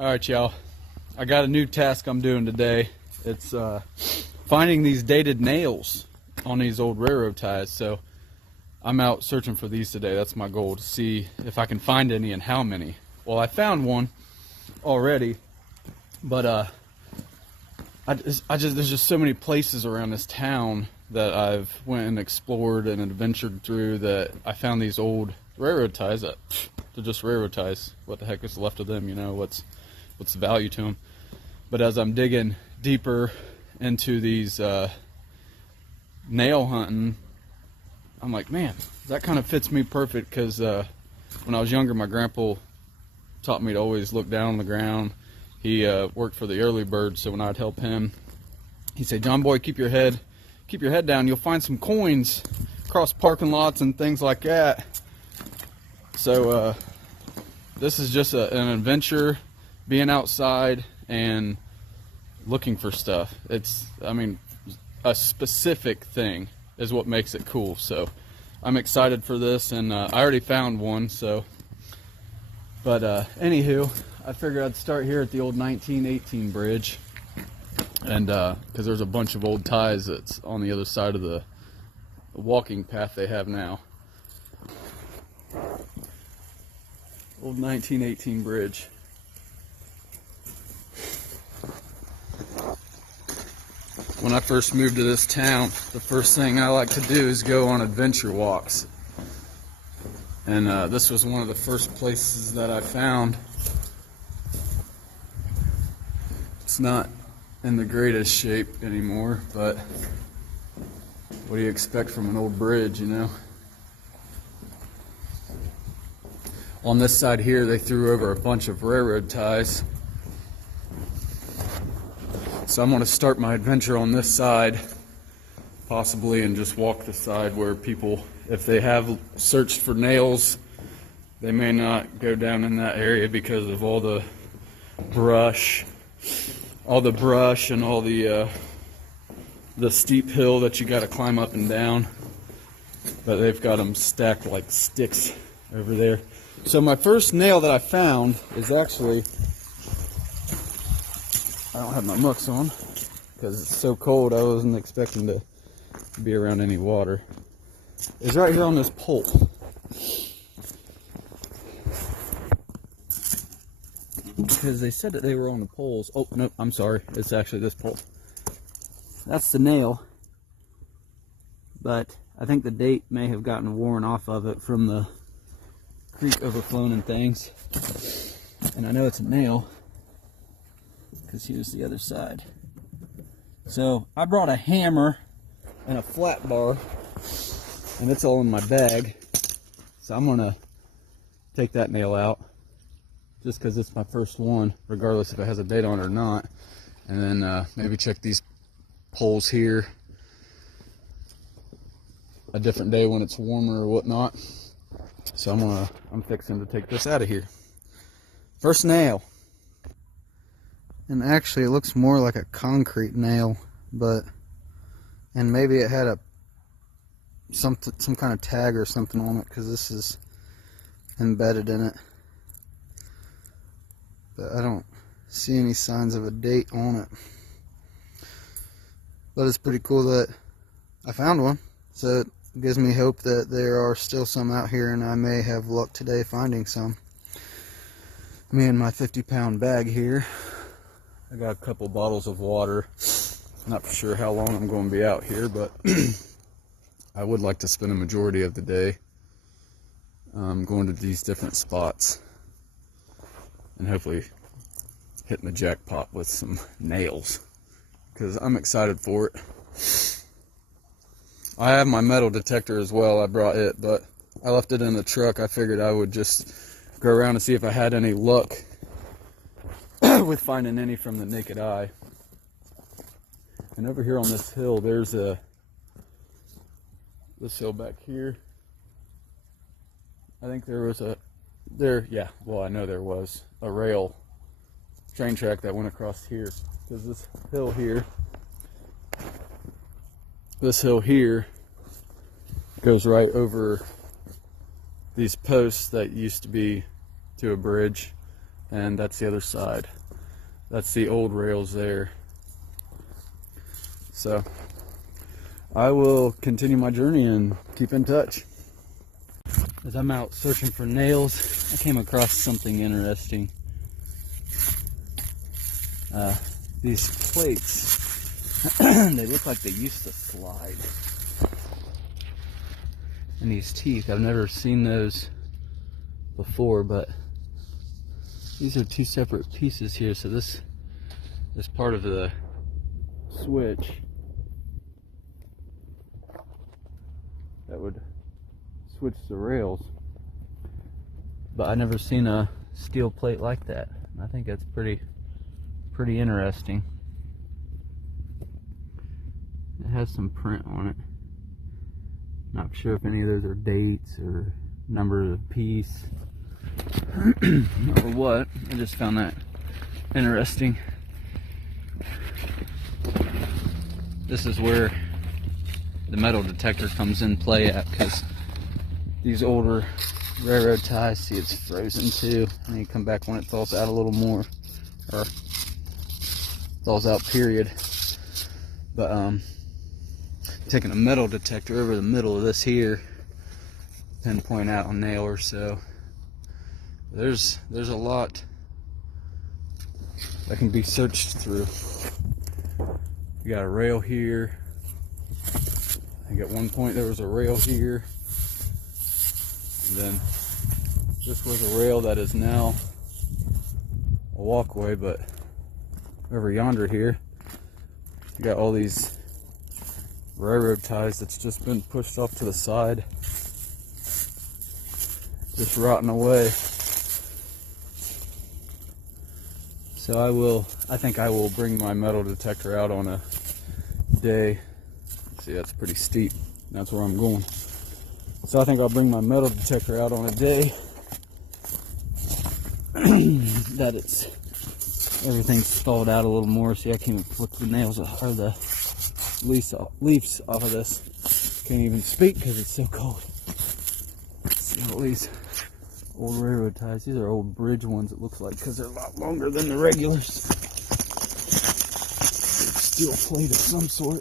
Alright, y'all. I got a new task I'm doing today. It's finding these dated nails on these old railroad ties. So I'm out searching for these today. That's my goal, to see if I can find any and how many. Well, I found one already, but there's just so many places around this town that I've went and explored and adventured through that I found these old railroad ties that they're just railroad ties. What the heck is left of them? You know, what's the value to them? But as I'm digging deeper into these nail hunting, I'm like, man, that kind of fits me perfect, because when I was younger, my grandpa taught me to always look down on the ground. He worked for the early birds, so when I'd help him, he'd say, "John boy, keep your head down. You'll find some coins across parking lots and things like that." So this is just an adventure, being outside and looking for stuff. I mean, a specific thing is what makes it cool. So I'm excited for this, and I already found one. So, but anywho, I figured I'd start here at the old 1918 bridge, and because there's a bunch of old ties that's on the other side of the walking path they have now. Old 1918 bridge. When I first moved to this town, the first thing I like to do is go on adventure walks. And this was one of the first places that I found. It's not in the greatest shape anymore, but what do you expect from an old bridge, you know? On this side here, they threw over a bunch of railroad ties. So I'm going to start my adventure on this side, possibly, and just walk the side where people, if they have searched for nails, they may not go down in that area because of all the brush and all the steep hill that you got to climb up and down. But they've got them stacked like sticks over there. So my first nail that I found is actually, I don't have my mucks on because it's so cold. I wasn't expecting to be around any water. It's right here on this pole. Because they said that they were on the poles. Oh, no, I'm sorry. It's actually this pole. That's the nail. But I think the date may have gotten worn off of it from the creek overflowing and things. And I know it's a nail, because here's the other side. So I brought a hammer and a flat bar, and it's all in my bag. So I'm gonna take that nail out, just because it's my first one, regardless if it has a date on it or not. And then maybe check these poles here a different day when it's warmer or whatnot. So I'm fixing to take this out of here. First nail. And actually it looks more like a concrete nail, and maybe it had some kind of tag or something on it, because this is embedded in it. But I don't see any signs of a date on it. But it's pretty cool that I found one. So it gives me hope that there are still some out here, and I may have luck today finding some. Me and my 50-pound bag here. I got a couple bottles of water. Not for sure how long I'm going to be out here, but I would like to spend a majority of the day going to these different spots and hopefully hitting the jackpot with some nails, because I'm excited for it. I have my metal detector as well. I brought it, but I left it in the truck. I figured I would just go around and see if I had any luck with finding any from the naked eye. And over here on this hill, there's this hill back here. I think there was I know there was a train track that went across here. Because this hill here goes right over these posts that used to be to a bridge. and that's the other side. That's the old rails there. So I will continue my journey and keep in touch. As I'm out searching for nails, I came across something interesting. These plates, they look like they used to slide. And these teeth, I've never seen those before, but these are two separate pieces here. So this is part of the switch that would switch the rails. But I never seen a steel plate like that. I think that's pretty interesting. It has some print on it. Not sure if any of those are dates or number of the piece or what. I just found that interesting. This is where the metal detector comes in play at, because these older railroad ties, see it's frozen too, and you come back when it thaws out a little more, or thaws out period. But taking a metal detector over the middle of this here, pinpoint out a nail or so. There's a lot that can be searched through. You got a rail here. I think at one point there was a rail here, and then this was a rail that is now a walkway. But over yonder here, you got all these railroad ties that's just been pushed off to the side, just rotting away. So I think I will bring my metal detector out on a day. See, that's pretty steep. That's where I'm going. So I think I'll bring my metal detector out on a day that everything's thawed out a little more. See, I can't even flip the nails or the leaves off of this. Can't even speak because it's so cold. See all these old railroad ties. These are old bridge ones, it looks like, because they're a lot longer than the regulars. Steel plate of some sort.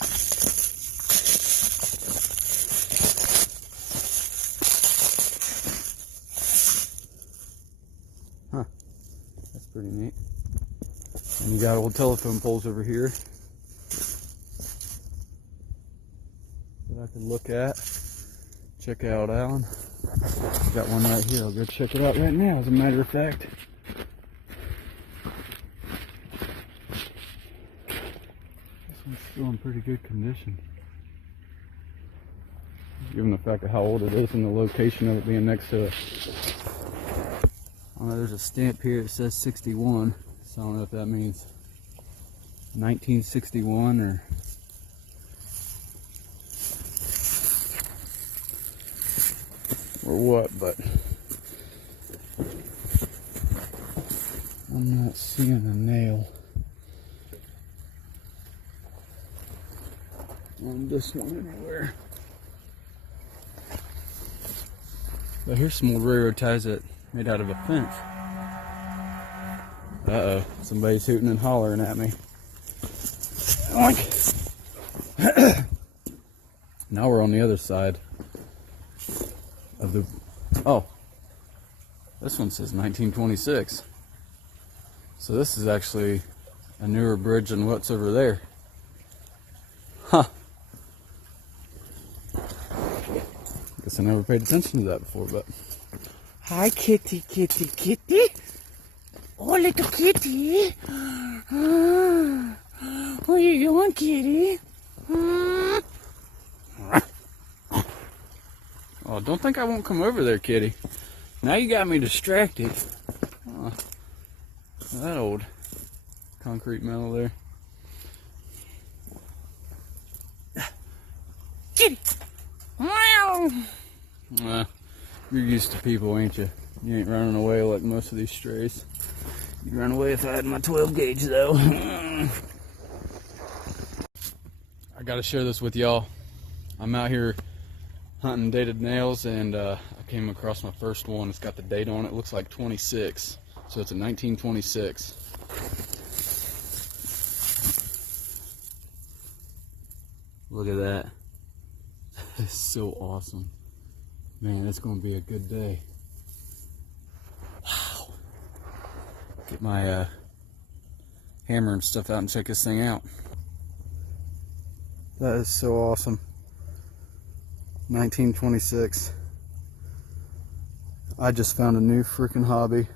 Huh. That's pretty neat. And you got old telephone poles over here that I can look at, check out, Alan. Got one right here. I'll go check it out right now, as a matter of fact. This one's still in pretty good condition, given the fact of how old it is and the location of it being next to it. I don't know, there's a stamp here that says 61, so I don't know if that means 1961 or what, but I'm not seeing a nail on this one anywhere. But here's some old railroad ties that made out of a fence. Uh-oh, somebody's hooting and hollering at me. Oink. Now we're on the other side of the, oh, this one says 1926. So this is actually a newer bridge than what's over there. Huh. Guess I never paid attention to that before, but. Hi, kitty, kitty, kitty. Oh, little kitty. What are you doing, kitty? Oh, don't think I won't come over there, kitty. Now you got me distracted. Oh, that old concrete metal there. Kitty! You're used to people, ain't you? You ain't running away like most of these strays. You'd run away if I had my 12 gauge, though. I gotta share this with y'all. I'm out here hunting dated nails, and I came across my first one. It's got the date on it. It looks like 26. So it's a 1926. Look at that. It's so awesome. Man, it's going to be a good day. Wow. Get my hammer and stuff out and check this thing out. That is so awesome. 1926. I just found a new freaking hobby.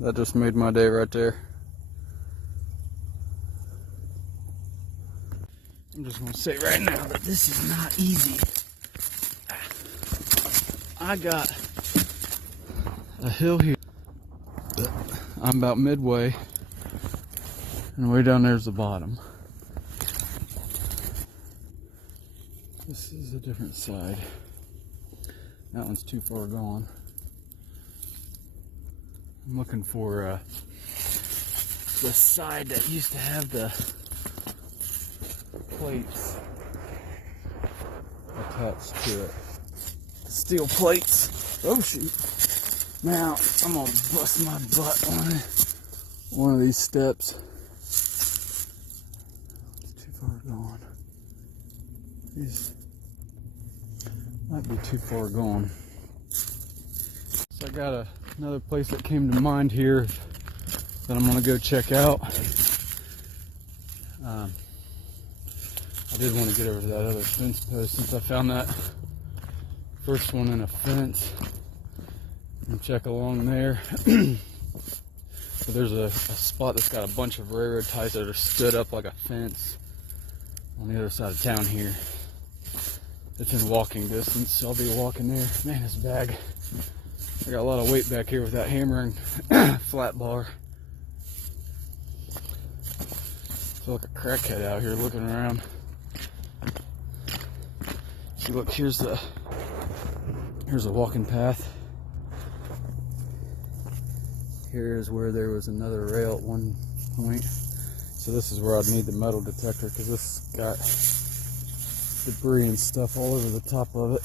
That just made my day right there. I'm just going to say right now that this is not easy. I got a hill here. I'm about midway, and way down there's the bottom. This is a different side. That one's too far gone. I'm looking for the side that used to have the plates attached to it. Steel plates. Oh shoot. Now I'm gonna bust my butt on one of these steps. It's too far gone. These might be too far gone. So I got another place that came to mind here that I'm gonna go check out. I did want to get over to that other fence post since I found that first one in a fence and check along there. But there's a spot that's got a bunch of railroad ties that are stood up like a fence on the other side of town here. It's in walking distance, so I'll be walking there. Man, this bag, I got a lot of weight back here with that hammer and flat bar. I feel like a crackhead out here looking around. See, look, here's a walking path. Here's where there was another rail at one point. So this is where I'd need the metal detector, because this got debris and stuff all over the top of it.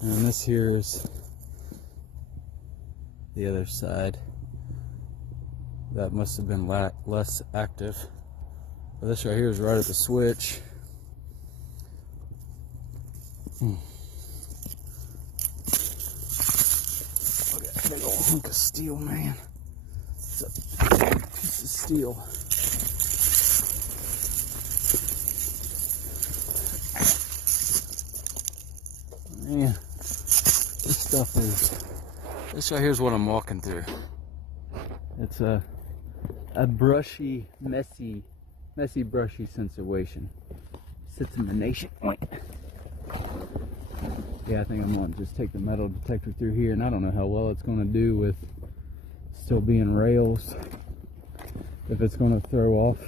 And this here is the other side. That must have been less active. But this right here is right at the switch. Look at that big old hunk of steel, man. It's a piece of steel. Man, this stuff is... This right here is what I'm walking through. It's a brushy, messy brushy sensation. Sits in the nation. Yeah, I think I'm going to just take the metal detector through here, and I don't know how well it's going to do with still being rails. If it's going to throw off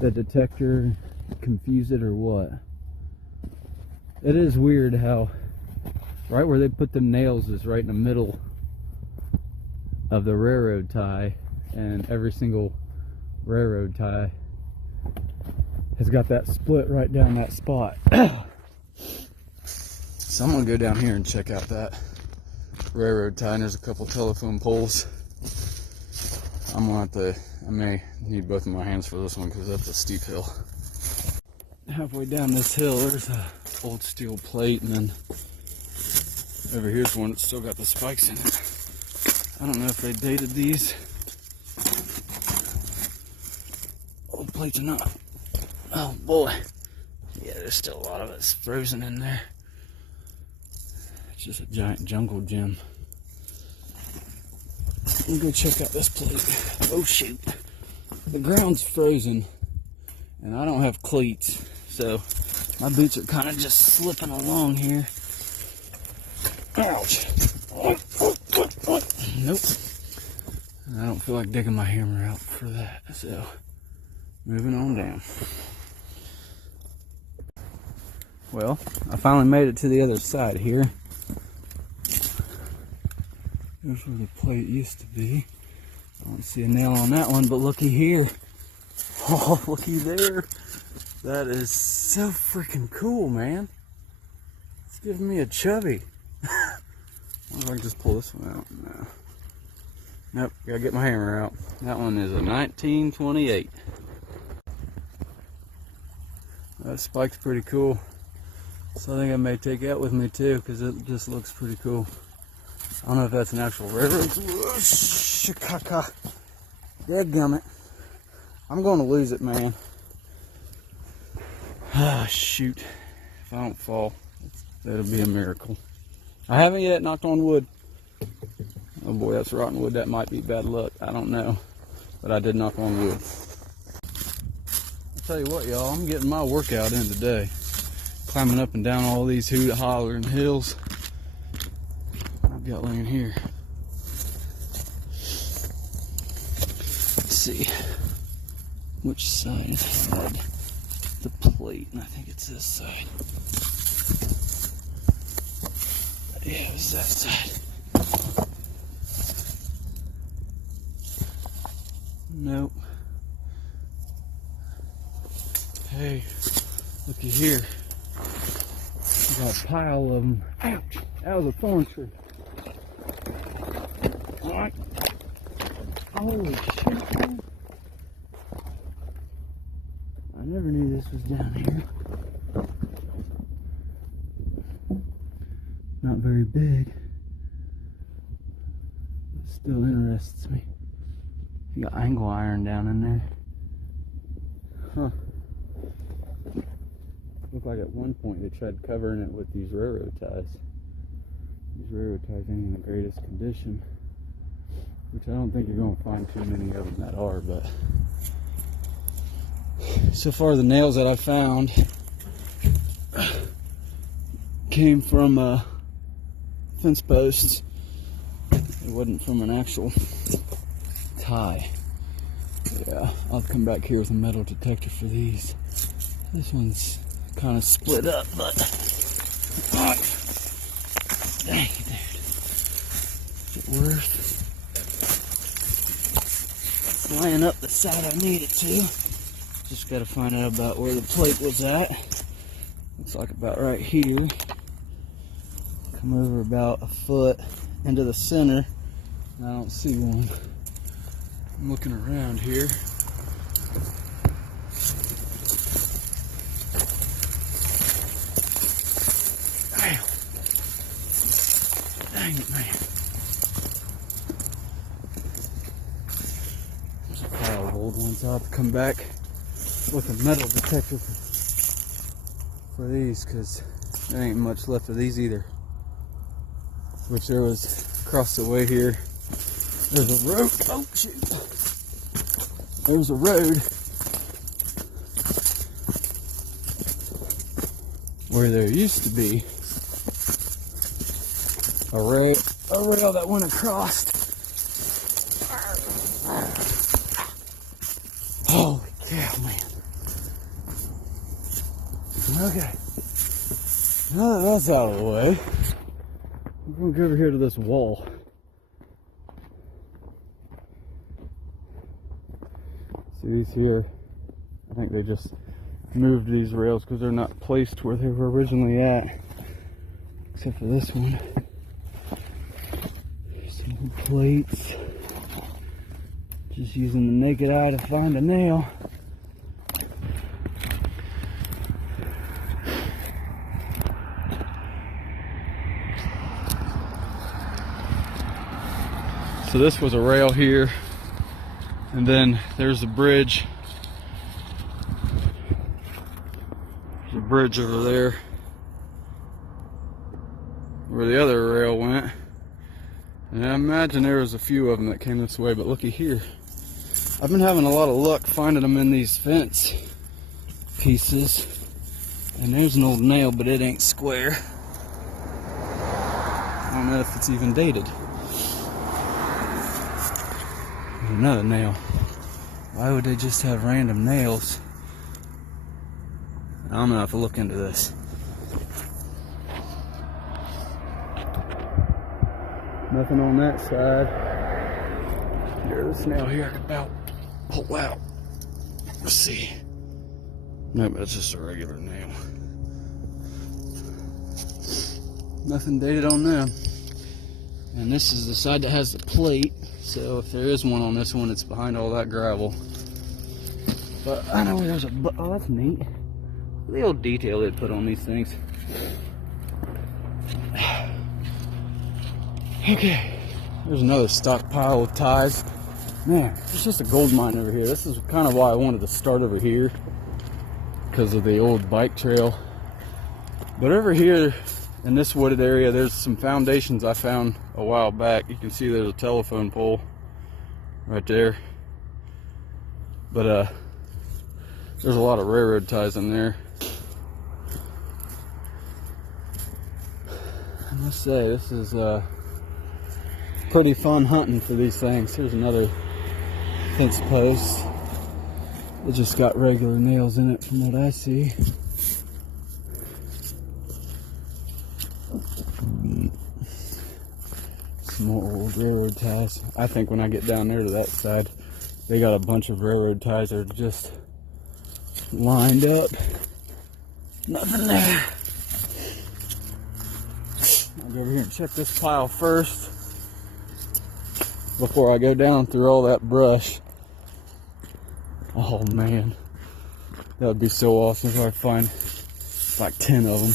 the detector, confuse it, or what. It is weird how right where they put them nails is right in the middle of the railroad tie, and every single railroad tie has got that split right down that spot. So I'm gonna go down here and check out that railroad tie, and there's a couple telephone poles. I'm gonna have to, I may need both of my hands for this one because that's a steep hill. Halfway down this hill, there's a old steel plate, and then over here's one that's still got the spikes in it. I don't know if they dated these. Old plates or not. Oh boy. Yeah, there's still a lot of it's frozen in there. It's just a giant jungle gym. Let me go check out this plate. Oh shoot. The ground's frozen, and I don't have cleats, so my boots are kind of just slipping along here. Ouch. Nope. I don't feel like digging my hammer out for that, so moving on down. Well, I finally made it to the other side here. There's where the plate used to be. I don't see a nail on that one, but looky here. Oh, looky there. That is so freaking cool, man. It's giving me a chubby. if I can just pull this one out. No. Nope, gotta get my hammer out. That one is a 1928. That spike's pretty cool. So I think I may take that with me too, because it just looks pretty cool. I don't know if that's an actual railroad. Shikaka. Dadgummit. I'm going to lose it, man. Ah, shoot. If I don't fall, that'll be a miracle. I haven't yet knocked on wood. Oh boy, that's rotten wood. That might be bad luck. I don't know. But I did knock on wood. I'll tell you what, y'all. I'm getting my workout in today. Climbing up and down all these hollering hills. I've got laying here. Let's see. Which side had the plate? And I think it's this side. Yeah, it was that side. Nope. Hey, looky here. We got a pile of them. Ouch! That was a thorn tree. Alright. Holy shit, man. I never knew this was down here. Not very big. It still interests me. You got angle iron down in there. Huh. Looked like at one point they tried covering it with these railroad ties. These railroad ties ain't in the greatest condition, which I don't think you're going to find too many of them that are, but so far the nails that I found came from fence posts. It wasn't from an actual tie. Yeah, I'll come back here with a metal detector for these. This one's kind of split up, but oh, dang it, dude. Is it worth laying up the side I need it to? Just got to find out about where the plate was at. Looks like about right here. Come over about a foot into the center. I don't see one. I'm looking around here. Damn. Dang it, man. There's a pile of old ones. I'll have to come back with a metal detector for these, because there ain't much left of these either. Which there was across the way here. There's a road. Oh, shoot. There's a road where there used to be a rail that went across. Holy cow, man. Okay. Now that that's out of the way, I'm going to go over here to this wall. See these here? I think they just moved these rails because they're not placed where they were originally at. Except for this one. Some old plates. Just using the naked eye to find a nail. So this was a rail here, and then there's a bridge. There's a bridge over there where the other rail went. And I imagine there was a few of them that came this way, but looky here. I've been having a lot of luck finding them in these fence pieces. And there's an old nail, but it ain't square. I don't know if it's even dated. There's another nail. Why would they just have random nails? I don't know. I have to look into this. Nothing on that side. There's this nail here I could about pull out. Let's see. No, but it's just a regular nail. Nothing dated on them. And this is the side that has the plate, so if there is one on this one, it's behind all that gravel. But I know there's a, oh, that's neat. The old detail they put on these things. Okay, there's another stockpile of ties. Man, it's just a gold mine over here. This is kind of why I wanted to start over here, because of the old bike trail. But over here in this wooded area, there's some foundations I found a while back. You can see there's a telephone pole right there. But there's a lot of railroad ties in there. I must say, this is pretty fun hunting for these things. Here's another fence post. It just got regular nails in it from what I see. Some more old railroad ties. I think when I get down there to that side, they got a bunch of railroad ties that are just lined up. Nothing there. I'll go over here and check this pile first before I go down through all that brush. Oh man, that would be so awesome if I find like 10 of them.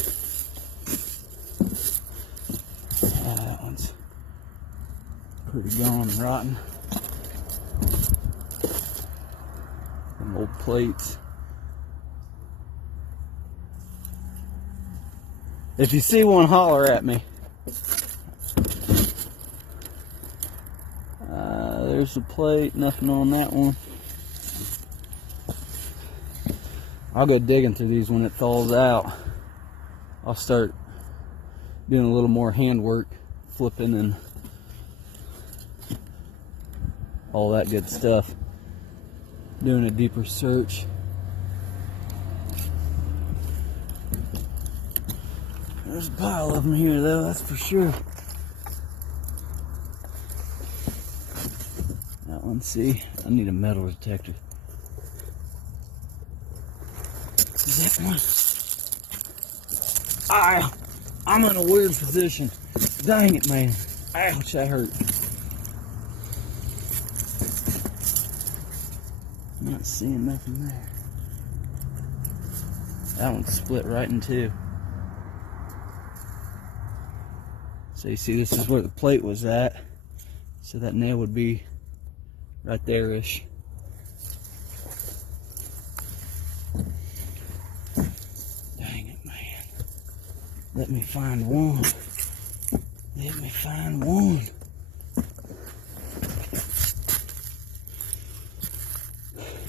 That one's pretty gone and rotten. Some old plates. If you see one, holler at me. There's a plate, nothing on that one. I'll go digging through these when it thaws out. I'll start doing a little more handwork, flipping and all that good stuff. Doing a deeper search. There's a pile of them here though, that's for sure. That one, see, I need a metal detector. Is that one? I'm in a weird position. Dang it, man. Ouch, that hurt. I'm not seeing nothing there. That one's split right in two. So you see, this is where the plate was at. So that nail would be right there-ish. Dang it, man. Let me find one. Let me find one.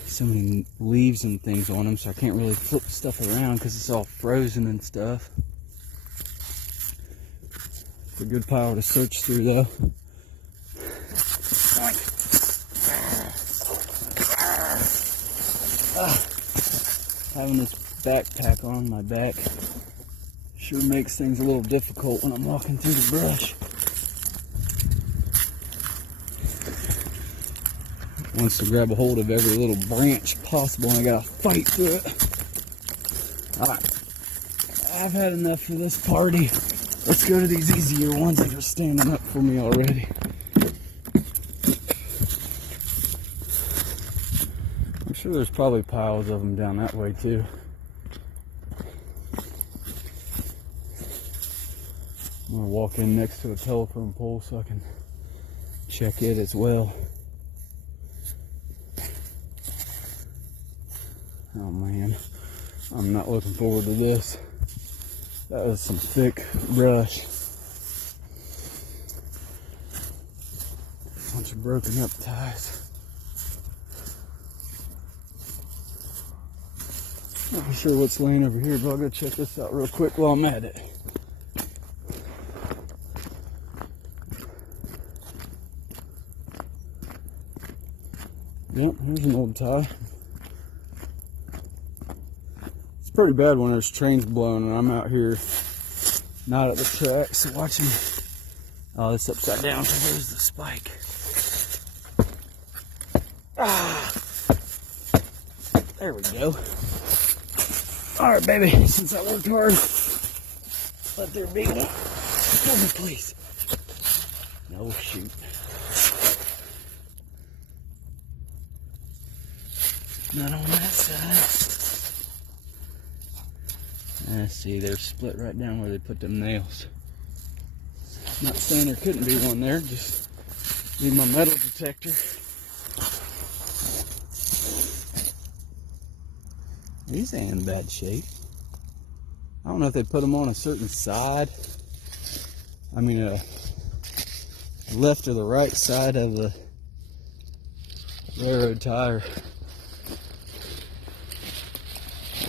So many leaves and things on them, so I can't really flip stuff around because it's all frozen and stuff. It's a good pile to search through though. Having this backpack on my back sure makes things a little difficult when I'm walking through the brush. Wants to grab a hold of every little branch possible and I gotta fight through it. Alright, I've had enough for this party. Let's go to these easier ones that are standing up for me already. I'm sure there's probably piles of them down that way too. I'm gonna walk in next to a telephone pole so I can check it as well. Oh man, I'm not looking forward to this. That was some thick brush. Bunch of broken up ties. Not sure what's laying over here, but I'll go check this out real quick while I'm at it. Yep, here's an old tie. It's pretty bad when there's trains blowing and I'm out here not at the tracks watching. Oh, it's upside down, so where's the spike? Ah, there we go. Alright, baby, since I worked hard, let there be one. Come on, please. Oh shoot. Not on that side. Let's see, they're split right down where they put them nails. Not saying there couldn't be one there, just need my metal detector. These ain't in bad shape. I don't know if they put them on a certain side. I mean, left or the right side of the railroad tie or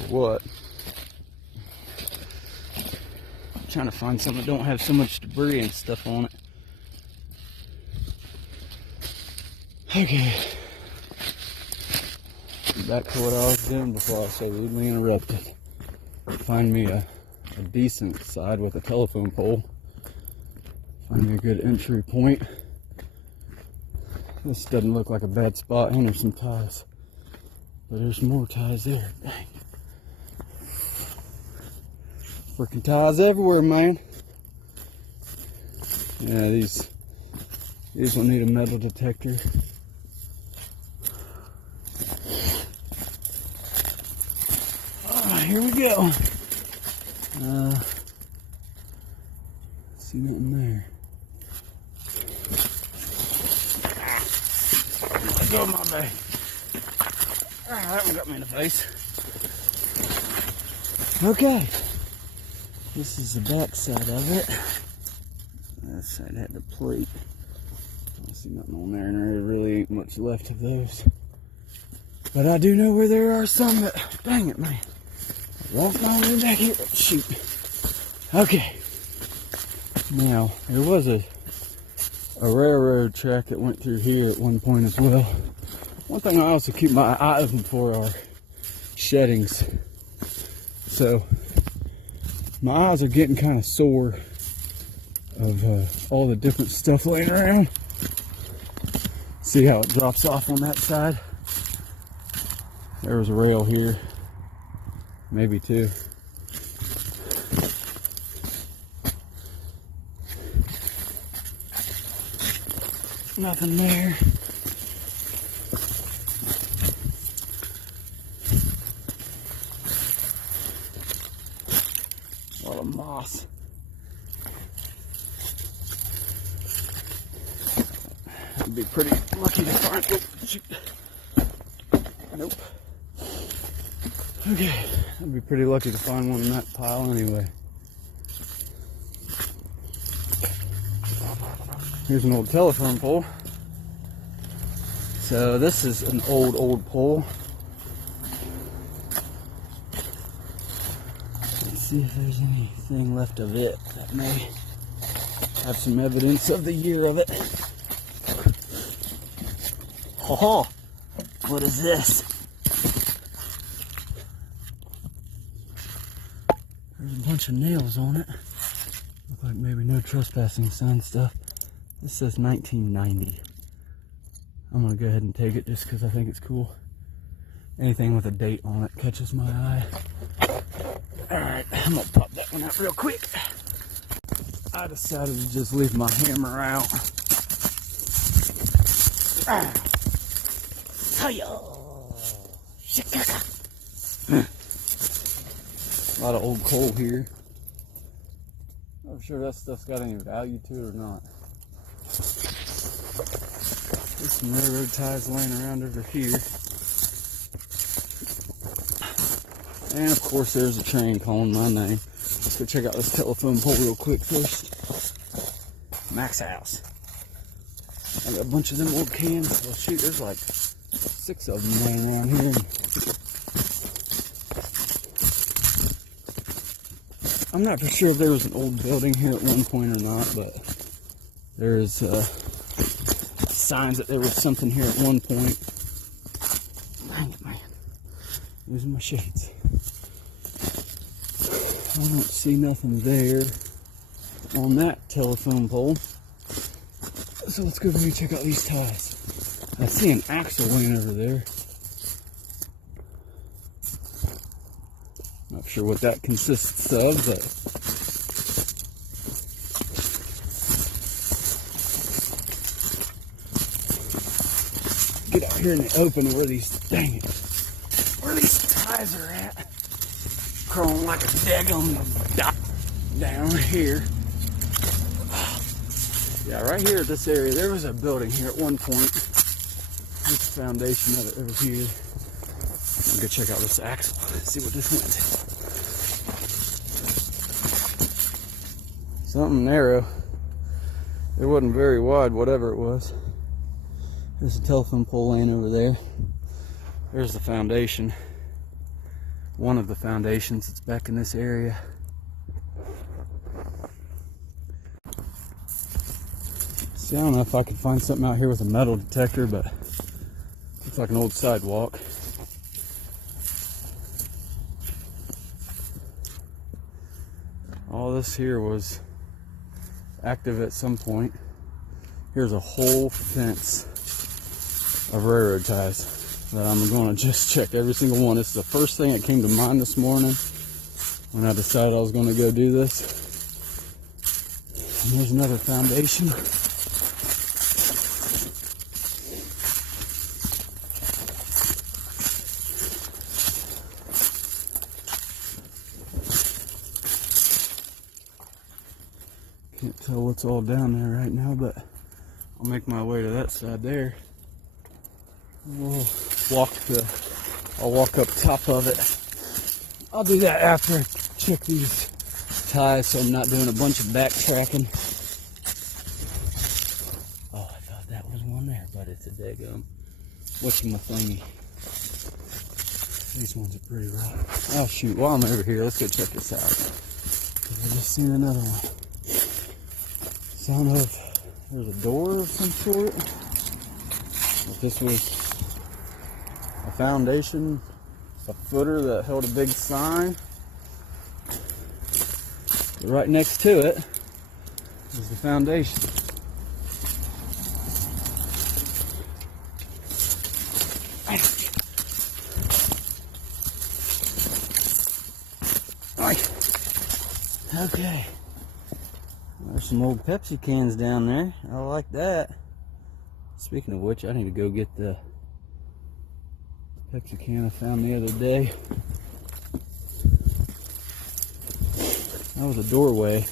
what. I'm trying to find something that don't have so much debris and stuff on it. Okay. Back to what I was doing before I was so rudely interrupted. Find me a decent side with a telephone pole. Find me a good entry point. This doesn't look like a bad spot. And there's some ties. But there's more ties there. Dang. Freaking ties everywhere, man. Yeah, these will need a metal detector. Here we go. See nothing there. Let go of my bag. That one got me in the face. Okay. This is the back side of it. That side had the plate. I don't see nothing on there, and there really ain't much left of those. But I do know where there are some that, dang it, man. Walk my way back here. Shoot. Okay. Now, there was a railroad track that went through here at one point as well. One thing I also keep my eye open for are sheddings. So, my eyes are getting kind of sore of all the different stuff laying around. See how it drops off on that side? There was a rail here. Maybe two. Nothing there. A lot of moss. I'd be pretty lucky to find it. Nope. Okay, I'd be pretty lucky to find one in that pile anyway. Here's an old telephone pole. So this is an old pole. Let's see if there's anything left of it that may have some evidence of the year of it. Oh, what is this? There's a bunch of nails on it. Look like maybe no trespassing sign stuff. This says 1990. I'm gonna go ahead and take it just because I think it's cool. Anything with a date on it catches my eye. Alright, I'm gonna pop that one out real quick. I decided to just leave my hammer out. A lot of old coal here. Not sure that stuff's got any value to it or not. There's some railroad ties laying around over here. And of course there's a train calling my name. Let's go check out this telephone pole real quick first. Mac's house. I got a bunch of them old cans. Well shoot, there's like 6 of them laying around here. I'm not for sure if there was an old building here at one point or not, but there's signs that there was something here at one point. Dang it, man. Losing my shades. I don't see nothing there on that telephone pole. So let's go over here and check out these ties. I see an axle laying over there. Not sure what that consists of, but get out here in the open where these, dang it, where these ties are at. Crawling like a daggum dot down here. Yeah, right here at this area, there was a building here at one point. That's the foundation of it over here. I'm gonna go check out this axle, see what this went. Something narrow. It wasn't very wide, whatever it was. There's a telephone pole laying over there. There's the foundation. One of the foundations that's back in this area. See, I don't know if I could find something out here with a metal detector, but it's like an old sidewalk. All this here was active at some point. Here's a whole fence of railroad ties that I'm going to just check every single one. This is the first thing that came to mind this morning when I decided I was going to go do this. And there's another foundation. Can't tell what's all down there right now, but I'll make my way to that side there. I'll walk up top of it. I'll do that after I check these ties so I'm not doing a bunch of backtracking. Oh, I thought that was one there, but it's a daggum whatchamacallit. These ones are pretty rough. Oh shoot, while I'm over here, let's go check this out. I just seen another one. Sound of, there's a door of some sort. If this was a foundation, a footer that held a big sign. Right next to it is the foundation. Okay. There's some old Pepsi cans down there. I like that. Speaking of which, I need to go get the Pepsi can I found the other day. That was a doorway.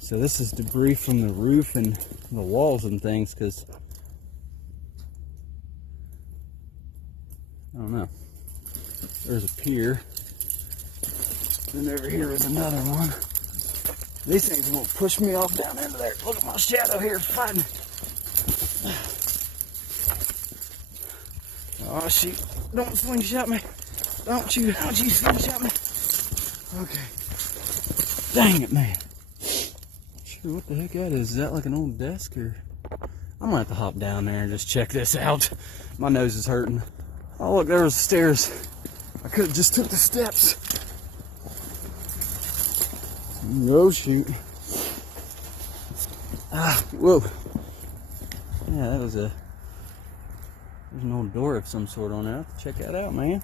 So this is debris from the roof and the walls and things, because I don't know. There's a pier. And over here is another one. These things won't push me off down into there. Look at my shadow here fighting. Oh shoot, don't slingshot me. Don't you slingshot me. Okay. Dang it, man. Sure, what the heck that is? Is that like an old desk or? I'm gonna have to hop down there and just check this out. My nose is hurting. Oh look, there was the stairs. I could have just took the steps. No shoot. Ah, whoa. Yeah, that was there's an old door of some sort on there. Check that out, man.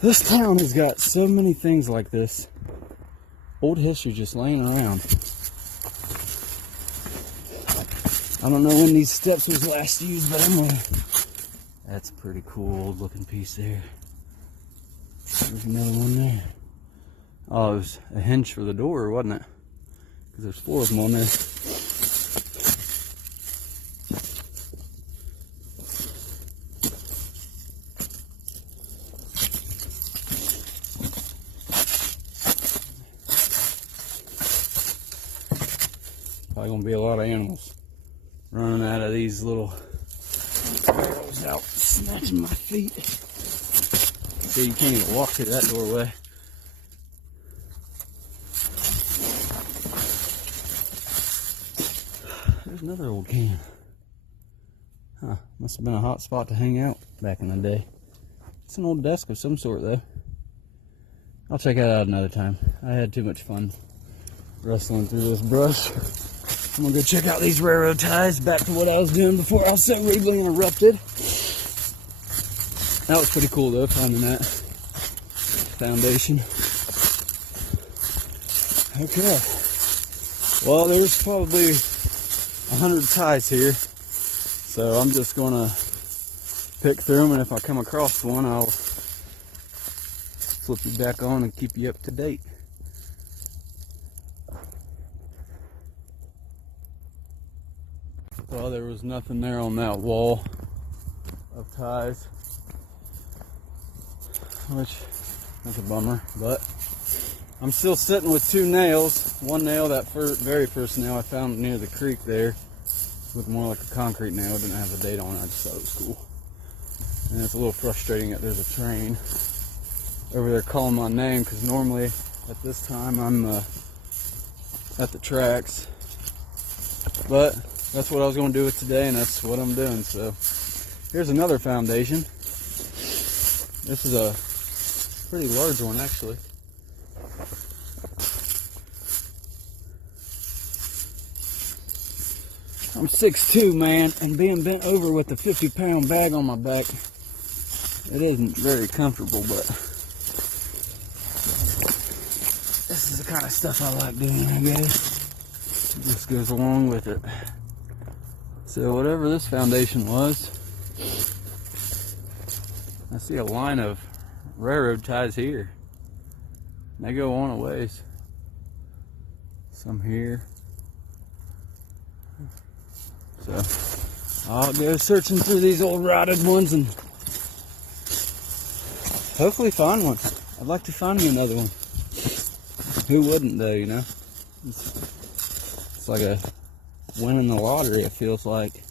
This town has got so many things like this. Old history just laying around. I don't know when these steps was last used, but anyway. That's a pretty cool old looking piece there. There's another one there. Oh, it was a hinge for the door, wasn't it? Because there's 4 of them on there. Probably gonna be a lot of animals running out of these little barrels out, snatching my feet. So you can't even walk through that doorway. There's another old can. Huh, must have been a hot spot to hang out back in the day. It's an old desk of some sort though. I'll check that out another time. I had too much fun wrestling through this brush. I'm gonna go check out these railroad ties, back to what I was doing before I was so rudely interrupted. That was pretty cool though, finding that foundation. Okay. Well, there was probably 100 ties here. So I'm just gonna pick through them, and if I come across one, I'll flip you back on and keep you up to date. Well, there was nothing there on that wall of ties, which is a bummer, but I'm still sitting with 2 nails. One nail, that very first nail I found near the creek there, looked more like a concrete nail. It didn't have a date on it. I just thought it was cool. And it's a little frustrating that there's a train over there calling my name, because normally at this time I'm at the tracks. But that's what I was going to do with today, and that's what I'm doing. So here's another foundation. This is a pretty large one, actually. I'm 6'2", man, and being bent over with a 50-pound bag on my back, it isn't very comfortable, but this is the kind of stuff I like doing, I guess. It just goes along with it. So whatever this foundation was, I see a line of railroad ties here. They go on a ways. Some here. So I'll go searching through these old rotted ones and hopefully find one. I'd like to find me another one. Who wouldn't though, you know? It's like a winning the lottery, it feels like.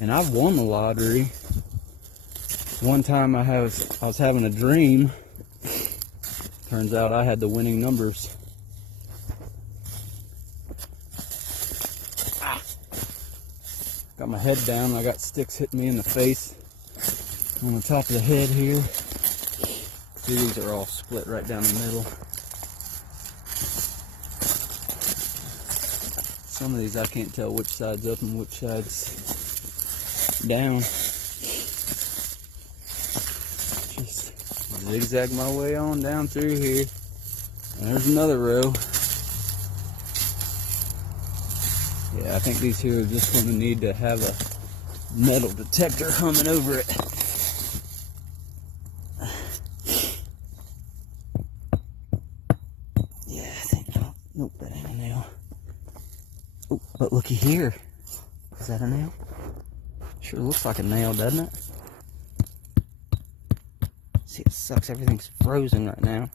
And I've won the lottery. One time I was having a dream. Turns out I had the winning numbers. Got my head down, I got sticks hitting me in the face on the top of the head here. See, these are all split right down the middle. Some of these I can't tell which side's up and which side's down. Just zigzag my way on down through here. And there's another row. Yeah, I think these here are just going to need to have a metal detector humming over it. Yeah, I think, nope, that ain't a nail. Oh, but looky here. Is that a nail? Sure looks like a nail, doesn't it? See, it sucks. Everything's frozen right now.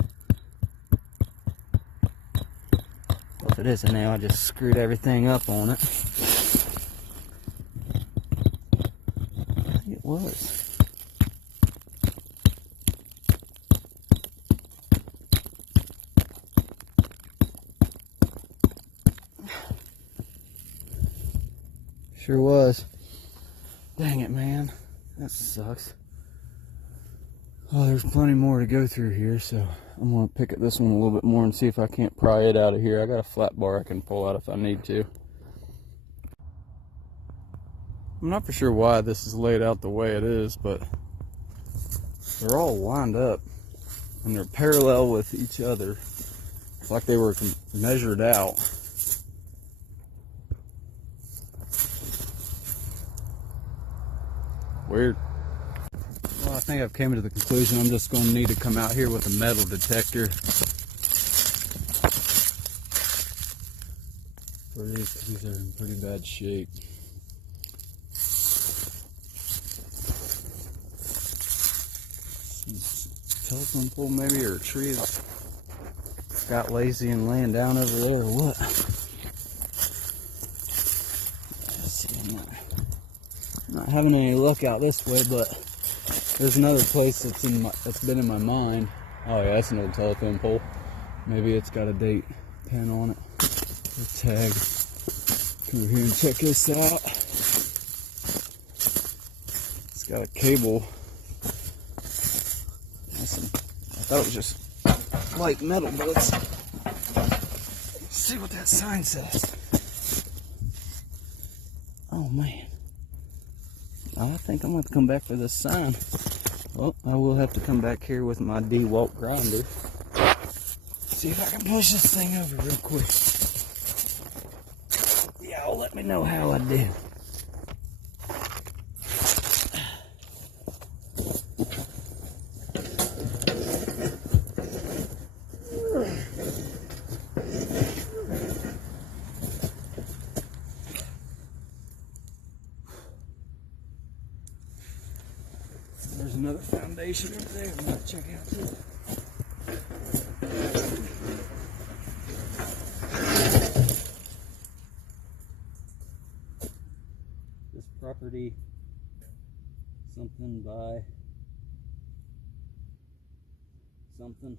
Well, if it is a nail, I just screwed everything up on it. I think it was. Sure was. Dang it, man. That sucks. Oh, there's plenty more to go through here, so I'm going to pick at this one a little bit more and see if I can't pry it out of here. I got a flat bar I can pull out if I need to. I'm not for sure why this is laid out the way it is, but they're all lined up and they're parallel with each other. It's like they were measured out. Weird. Well, I think I've came to the conclusion I'm just going to need to come out here with a metal detector for these, because these are in pretty bad shape. Some telephone pole maybe, or a tree that got lazy and laying down over there, or what? Let's see, I'm not having any luck out this way, but there's another place that's been in my mind. Oh yeah, that's an old telephone pole. Maybe it's got a date pen on it, or tag. Come over here and check this out. It's got a cable. I thought it was just light metal, but let's see what that sign says. Oh man. I think I'm going to come back for this sign. Well, I will have to come back here with my DeWalt grinder. See if I can push this thing over real quick. Yeah, let me know how I did. foundation over there I'm gonna check out too. This property, something by something,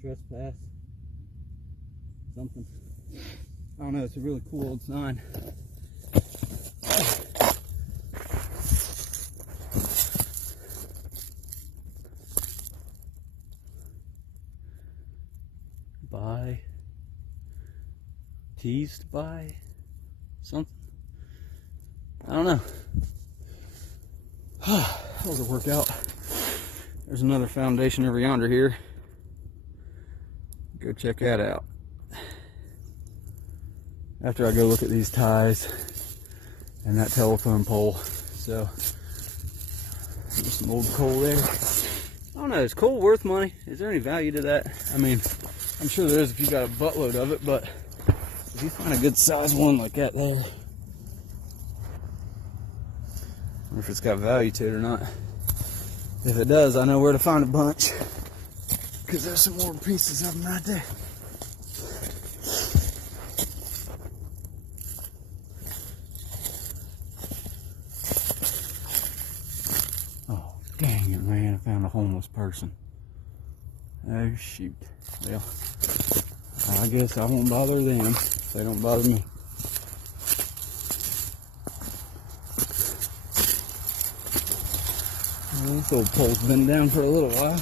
trespass, something. I don't know, it's a really cool old sign. By, teased by, something. I don't know. That was a workout. There's another foundation over yonder here. Go check that out. After I go look at these ties and that telephone pole. So, there's some old coal there. I don't know, is coal worth money? Is there any value to that? I mean, I'm sure there is if you got a buttload of it, but if you find a good size one like that there, I wonder if it's got value to it or not. If it does, I know where to find a bunch, because there's some more pieces of them right there. Oh, dang it, man, I found a homeless person. Oh, shoot. Well, I guess I won't bother them if they don't bother me. Well, this old pole's been down for a little while.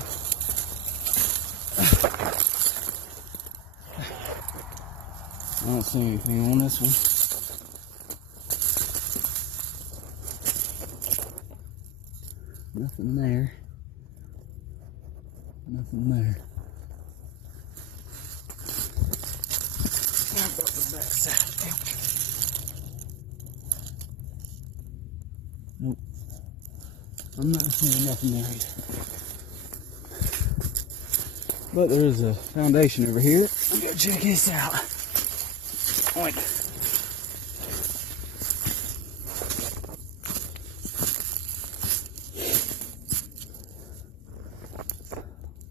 I don't see anything on this one. Nothing there. Nothing there. How about the back side? Nope. I'm not seeing nothing there either. But there is a foundation over here. I'm gonna check this out. Oink.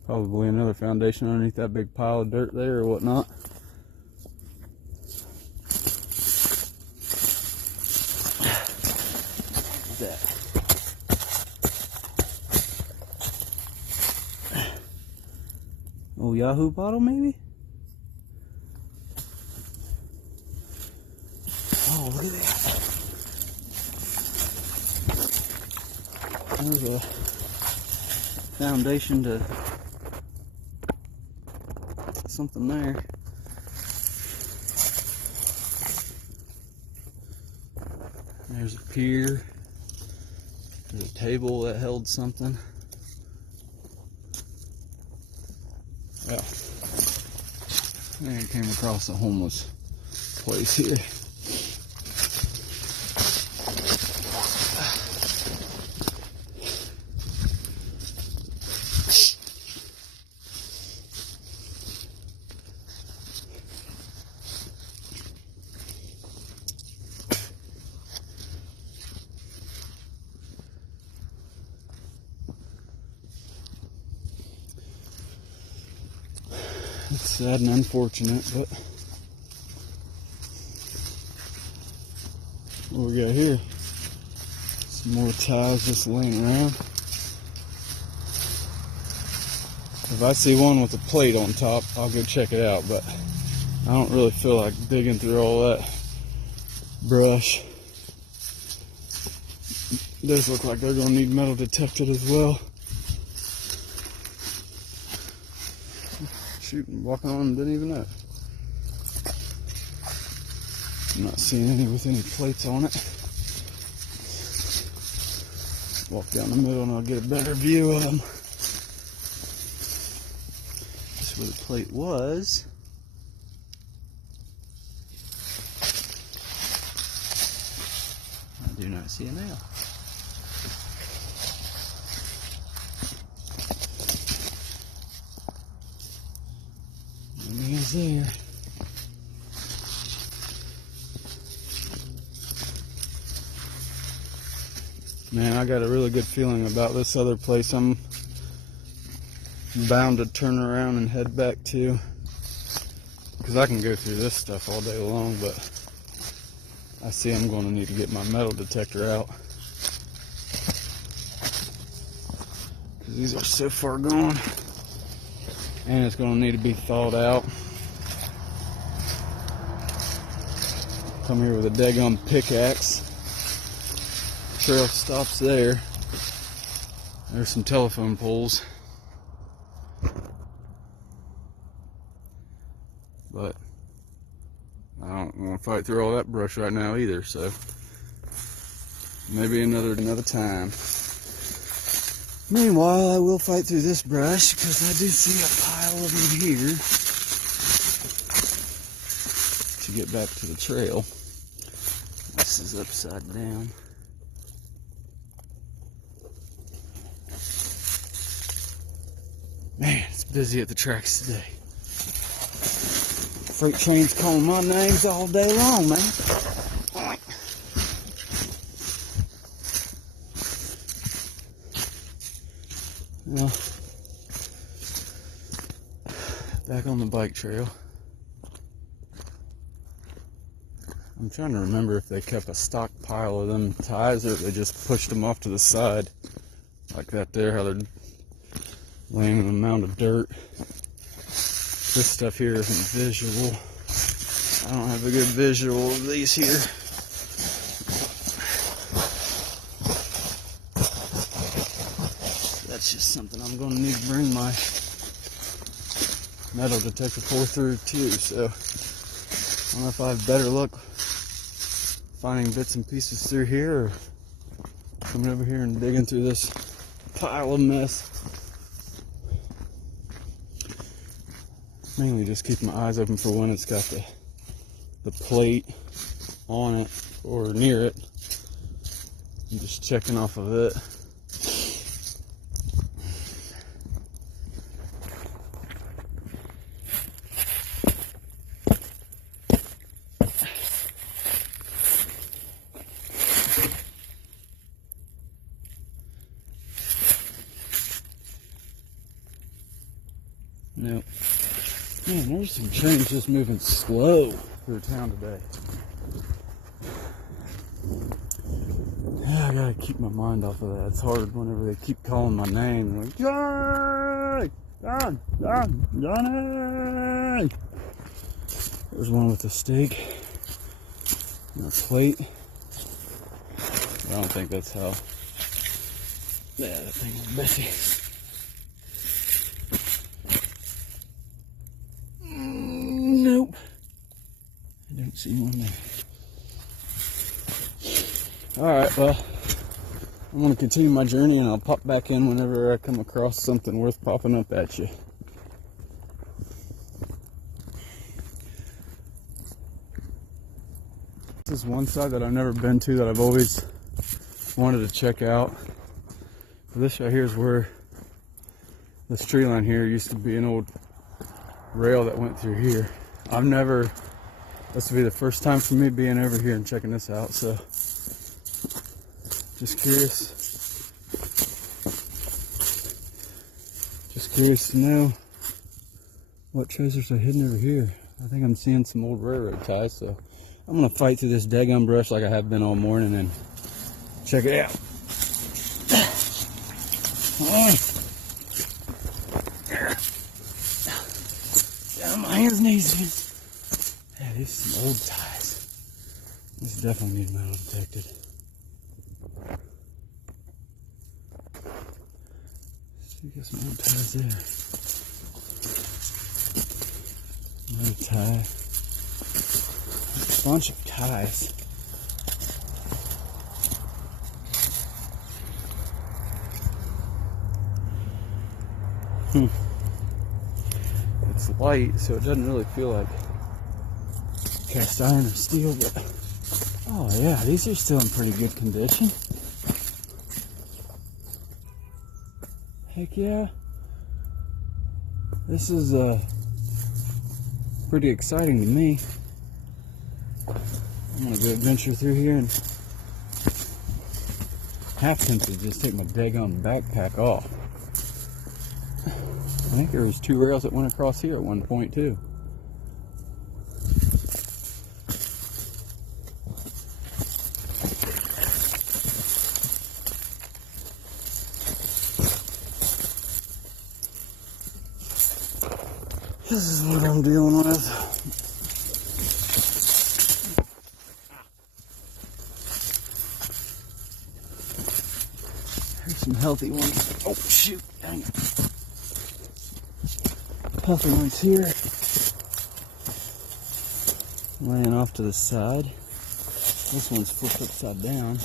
Probably another foundation underneath that big pile of dirt there or whatnot. What's that? Old Yahoo bottle, maybe? Oh, look at that. There's a foundation to something there. There's a pier. There's a table that held something. Well, I came across a homeless place here. It's sad and unfortunate, but what we got here? Some more ties just laying around. If I see one with a plate on top, I'll go check it out, but I don't really feel like digging through all that brush. It does look like they're going to need metal detected as well. Shoot, walking on and didn't even know. I'm not seeing any with any plates on it. Walk down the middle and I'll get a better view of them. That's where the plate was. I do not see a nail. There. Man, I got a really good feeling about this other place I'm bound to turn around and head back to. Because I can go through this stuff all day long, but I see I'm going to need to get my metal detector out. Because these are so far gone. And it's going to need to be thawed out. Come here with a daggum pickaxe. Trail stops there. There's some telephone poles. But I don't want to fight through all that brush right now either, so maybe another time. Meanwhile, I will fight through this brush because I do see a pile of them here to get back to the trail. This is upside down. Man, it's busy at the tracks today. Freight train's calling my names all day long, man. Well, back on the bike trail. I'm trying to remember if they kept a stockpile of them ties or if they just pushed them off to the side. Like that there, how they're laying in a mound of dirt. This stuff here isn't visual. I don't have a good visual of these here. That's just something I'm going to need to bring my metal detector through too. So I don't know if I have better luck finding bits and pieces through here or coming over here and digging through this pile of mess. Mainly just keep my eyes open for when it's got the plate on it or near it. I'm just checking off of it. Nope. Man, there's some trains just moving slow through town today. Yeah, I gotta keep my mind off of that. It's hard whenever they keep calling my name. Like, Johnny! Johnny! There's one with a steak and a plate. I don't think that's how. Yeah, that thing is messy. Nope. I don't see one there. Alright, well, I'm going to continue my journey and I'll pop back in whenever I come across something worth popping up at you. This is one side that I've never been to that I've always wanted to check out. This right here is where this tree line here used to be an old rail that went through here. This will be the first time for me being over here and checking this out, so just curious to know what treasures are hidden over here. I think I'm seeing some old railroad ties, so I'm gonna fight through this daggum brush like I have been all morning and check it out. Down on my hands and knees. Yeah, these are some old ties. This definitely needs metal detected. So you got some old ties there. Another tie. A bunch of ties. It's light, so it doesn't really feel like cast iron or steel, but oh yeah, these are still in pretty good condition. Heck yeah. This is pretty exciting to me. I'm gonna go adventure through here and half tempted to just take my daggone backpack off. I think there was 2 rails that went across here at one point too. This is what I'm dealing with. There's some healthy ones. Oh shoot, dang it. Healthy ones here. Laying off to the side. This one's flipped upside down.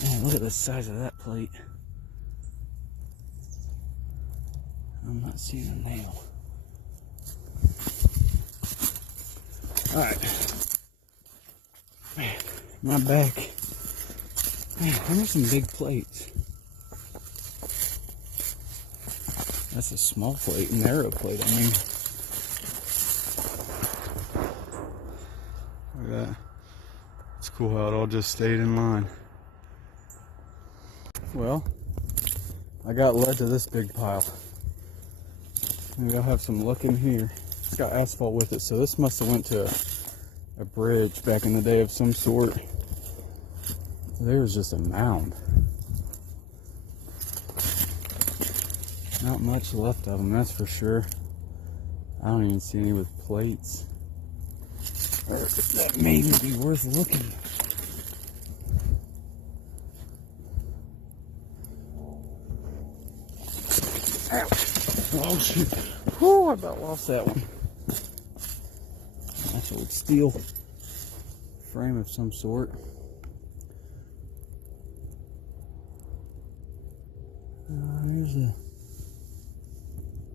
Man, look at the size of that plate. I'm not seeing a nail. Alright. Man, my back. Man, there's some big plates. That's a small plate, narrow plate, I mean. Look at that. It's cool how it all just stayed in line. Well, I got led to this big pile. Maybe I'll have some luck in here. It's got asphalt with it, so this must have went to a bridge back in the day of some sort. There was just a mound. Not much left of them, that's for sure. I don't even see any with plates. That may even be worth looking. Ouch. Oh shoot. Whew, I about lost that one. That's an old steel frame of some sort. Here's a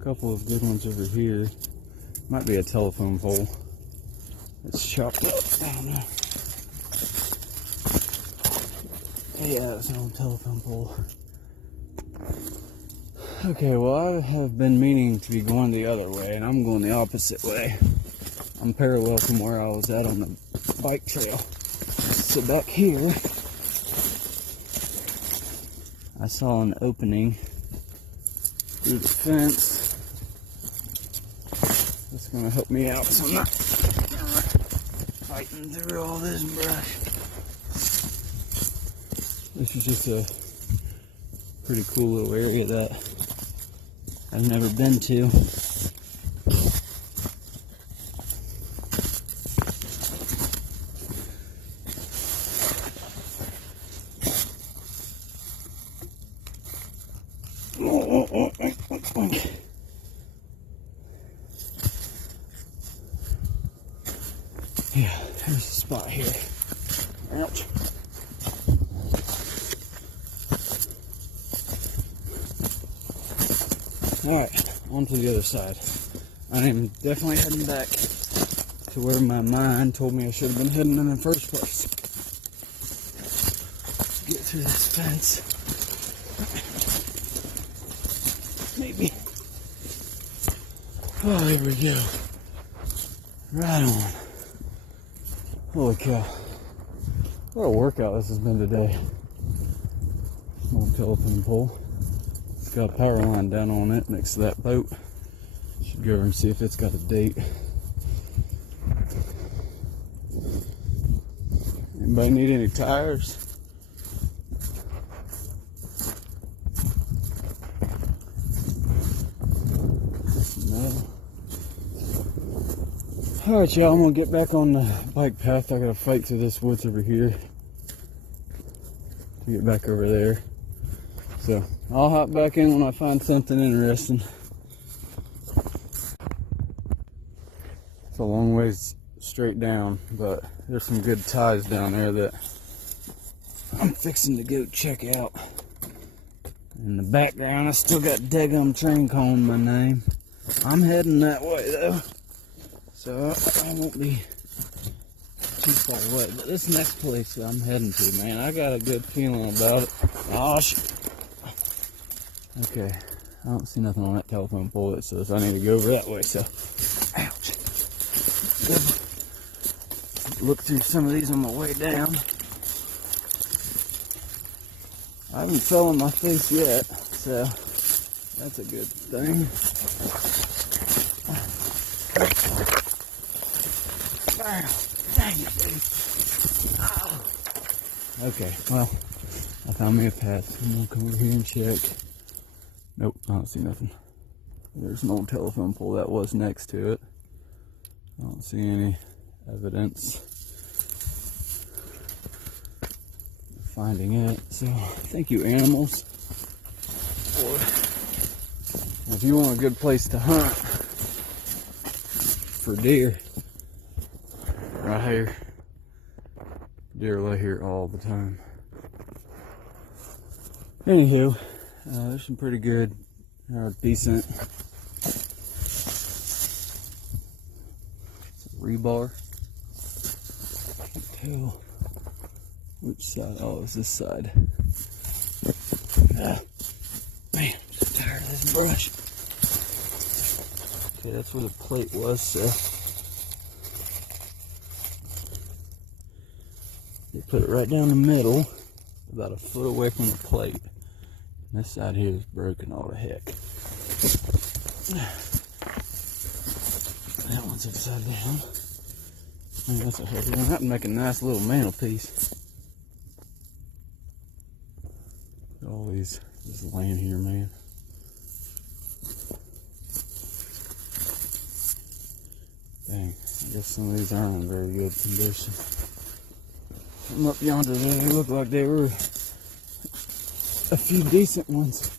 couple of good ones over here. Might be a telephone pole. It's chopped up down there. Yeah, it's an old telephone pole. Okay, well, I have been meaning to be going the other way, and I'm going the opposite way. I'm parallel from where I was at on the bike trail. So back here, I saw an opening through the fence. That's going to help me out so I'm not fighting through all this brush. This is just a pretty cool little area that I've never been to. Yeah, there's a spot here. Ouch. Alright, on to the other side. I am definitely heading back to where my mind told me I should have been heading in the first place. Get through this fence. Maybe. Oh, here we go. Right on. Holy cow. What a workout this has been today. Small telephone pole. It's got a power line down on it next to that boat. Should go over and see if it's got a date. Anybody need any tires? No. Alright, y'all, I'm gonna get back on the bike path. I gotta fight through this woods over here to get back over there. So I'll hop back in when I find something interesting. It's a long ways straight down, but there's some good ties down there that I'm fixing to go check out. In the background, I still got Daggum Train calling my name. I'm heading that way though, so I won't be too far away. But this next place that I'm heading to, man, I got a good feeling about it. Oh, okay, I don't see nothing on that telephone pole that says I need to go over that way, so, ouch. look through some of these on my way down. I haven't fell on my face yet, so that's a good thing. Dang it, dude. Oh. Okay, well, I found me a path. I'm gonna come over here and check. Nope, I don't see nothing. There's an old telephone pole that was next to it. I don't see any evidence of finding it. So, thank you, animals. If you want a good place to hunt for deer, right here. Deer lay here all the time. Anywho, there's some pretty good, decent rebar. Can't tell which side. Oh, it's this side. Man, I'm so tired of this brush. Okay, that's where the plate was, so they put it right down the middle, about a foot away from the plate. And this side here is broken all to heck. That one's upside down. I mean, that's a heavy one. That would make a nice little mantelpiece. All these just laying here, man. Dang, I guess some of these aren't in very good condition. From up yonder there, they look like they were a few decent ones.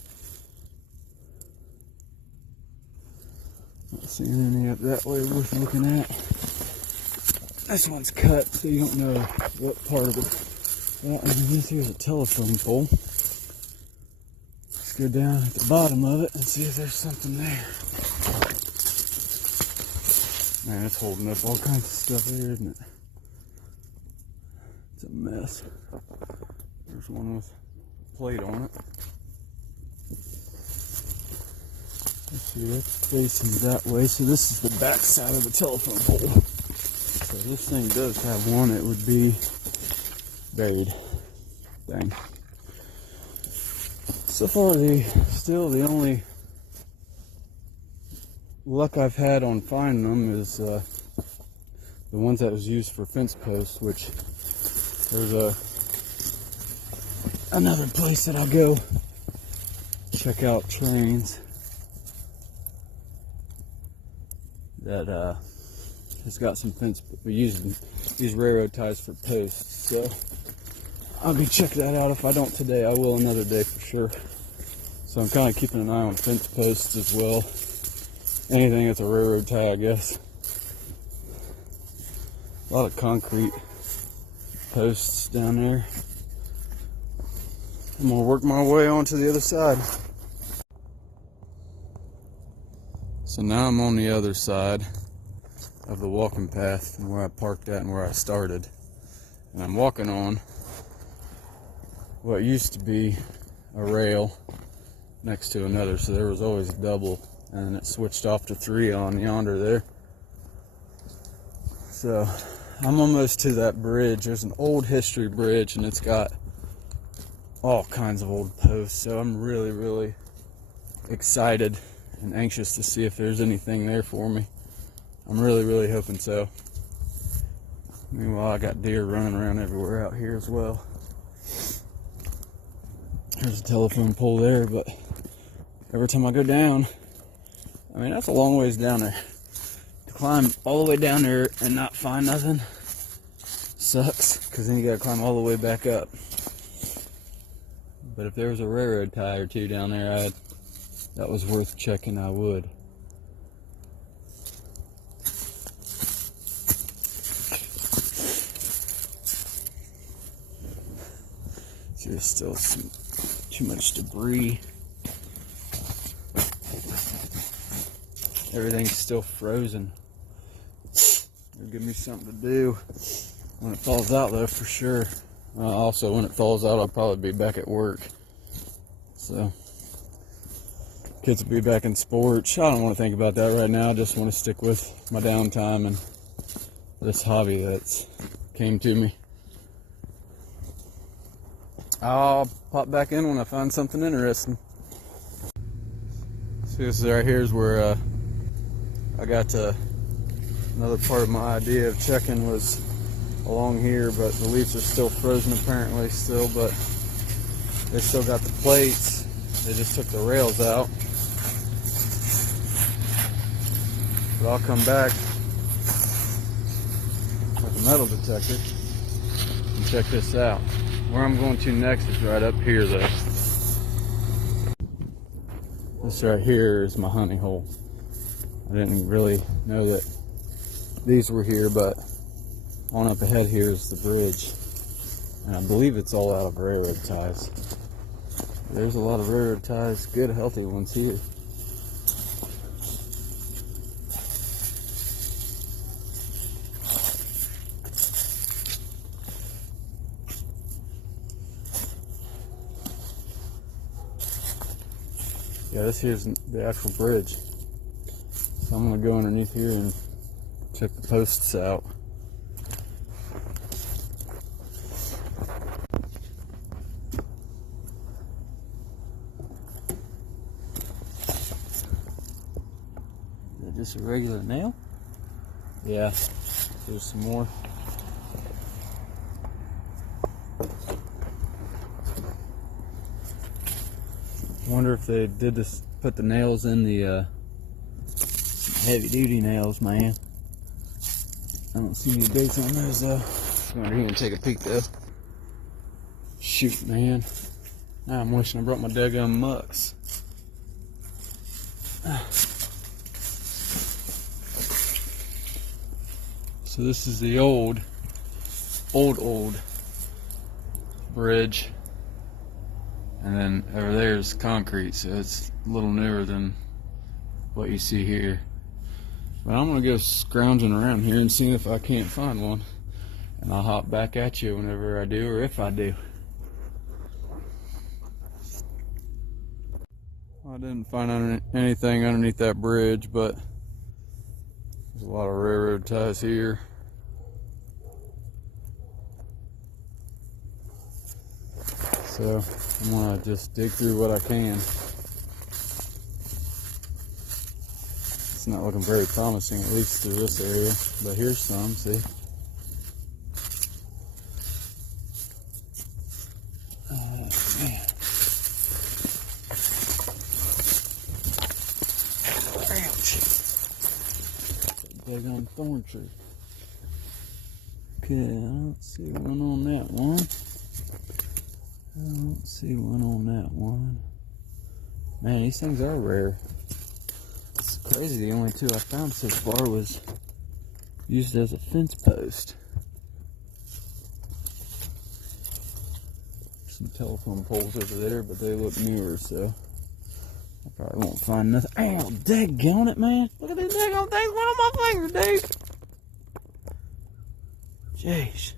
Not seeing any up that way worth looking at. This one's cut, so you don't know what part of it. Well, this here's a telephone pole. Let's go down at the bottom of it and see if there's something there. Man, it's holding up all kinds of stuff there, isn't it? It's a mess. There's one with a plate on it. Let's see, that's facing that way. So this is the back side of the telephone pole. So this thing does have one, it would be buried. Dang. So far, still the only luck I've had on finding them is the ones that was used for fence posts, which there's another place that I'll go check out trains that has got some fence. We're using these railroad ties for posts, so I'll be checking that out. If I don't today, I will another day for sure. So I'm kind of keeping an eye on fence posts as well. Anything that's a railroad tie, I guess. A lot of concrete posts down there. I'm gonna work my way on to the other side. So now I'm on the other side of the walking path from where I parked at and where I started. And I'm walking on what used to be a rail next to another. So there was always a double, and it switched off to 3 on yonder there. So I'm almost to that bridge. There's an old history bridge, and it's got all kinds of old posts. So I'm really, really excited and anxious to see if there's anything there for me. I'm really, really hoping so. Meanwhile, I got deer running around everywhere out here as well. There's a telephone pole there, but every time I go down, I mean, that's a long ways down there. To climb all the way down there and not find nothing sucks, because then you gotta climb all the way back up. But if there was a railroad tie or two down there, that was worth checking, I would. There's still too much debris. Everything's still frozen. It'll give me something to do when it thaws out, though, for sure. Also, when it thaws out, I'll probably be back at work. So, kids will be back in sports. I don't want to think about that right now. I just want to stick with my downtime and this hobby that's came to me. I'll pop back in when I find something interesting. See, this is right here is where I got another part of my idea of checking was along here, but the leaves are still frozen apparently still, but they still got the plates. They just took the rails out. But I'll come back with a metal detector and check this out. Where I'm going to next is right up here though. This right here is my honey hole. I didn't really know that these were here, but on up ahead here is the bridge. And I believe it's all out of railroad ties. There's a lot of railroad ties, good healthy ones here. Yeah, this here's the actual bridge. So I'm gonna go underneath here and check the posts out. Is it just a regular nail? Yeah, there's some more. I wonder if they did this, put the nails in the heavy duty nails, man. I don't see any dates on those though. I'm gonna even take a peek though. Shoot, man. Now I'm wishing I brought my daggum mucks. So this is the old bridge. And then over there is concrete, so it's a little newer than what you see here. But I'm gonna go scrounging around here and see if I can't find one. And I'll hop back at you whenever I do, or if I do. I didn't find anything underneath that bridge, but there's a lot of railroad ties here. So I'm gonna just dig through what I can. It's not looking very promising, at least through this area, but here's some, see? Oh man. Ouch. Big on thorn tree. Okay, I don't see one on that one. I don't see one on that one. Man, these things are rare. It's crazy, the only two I found so far was used as a fence post. Some telephone poles over there, but they look newer, so I probably won't find nothing. Oh, daggone it, man. Look at these daggone things going on my fingers, dude. Jeez.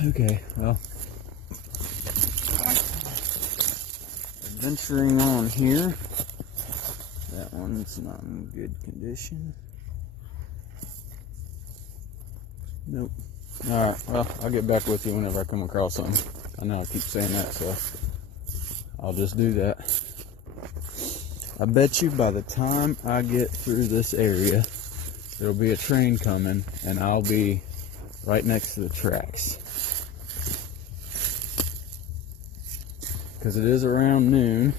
Okay, well, adventuring on here. That one's not in good condition. Nope. Alright, well, I'll get back with you whenever I come across something. I know I keep saying that, so I'll just do that. I bet you by the time I get through this area, there'll be a train coming, and I'll be right next to the tracks. Because it is around noon,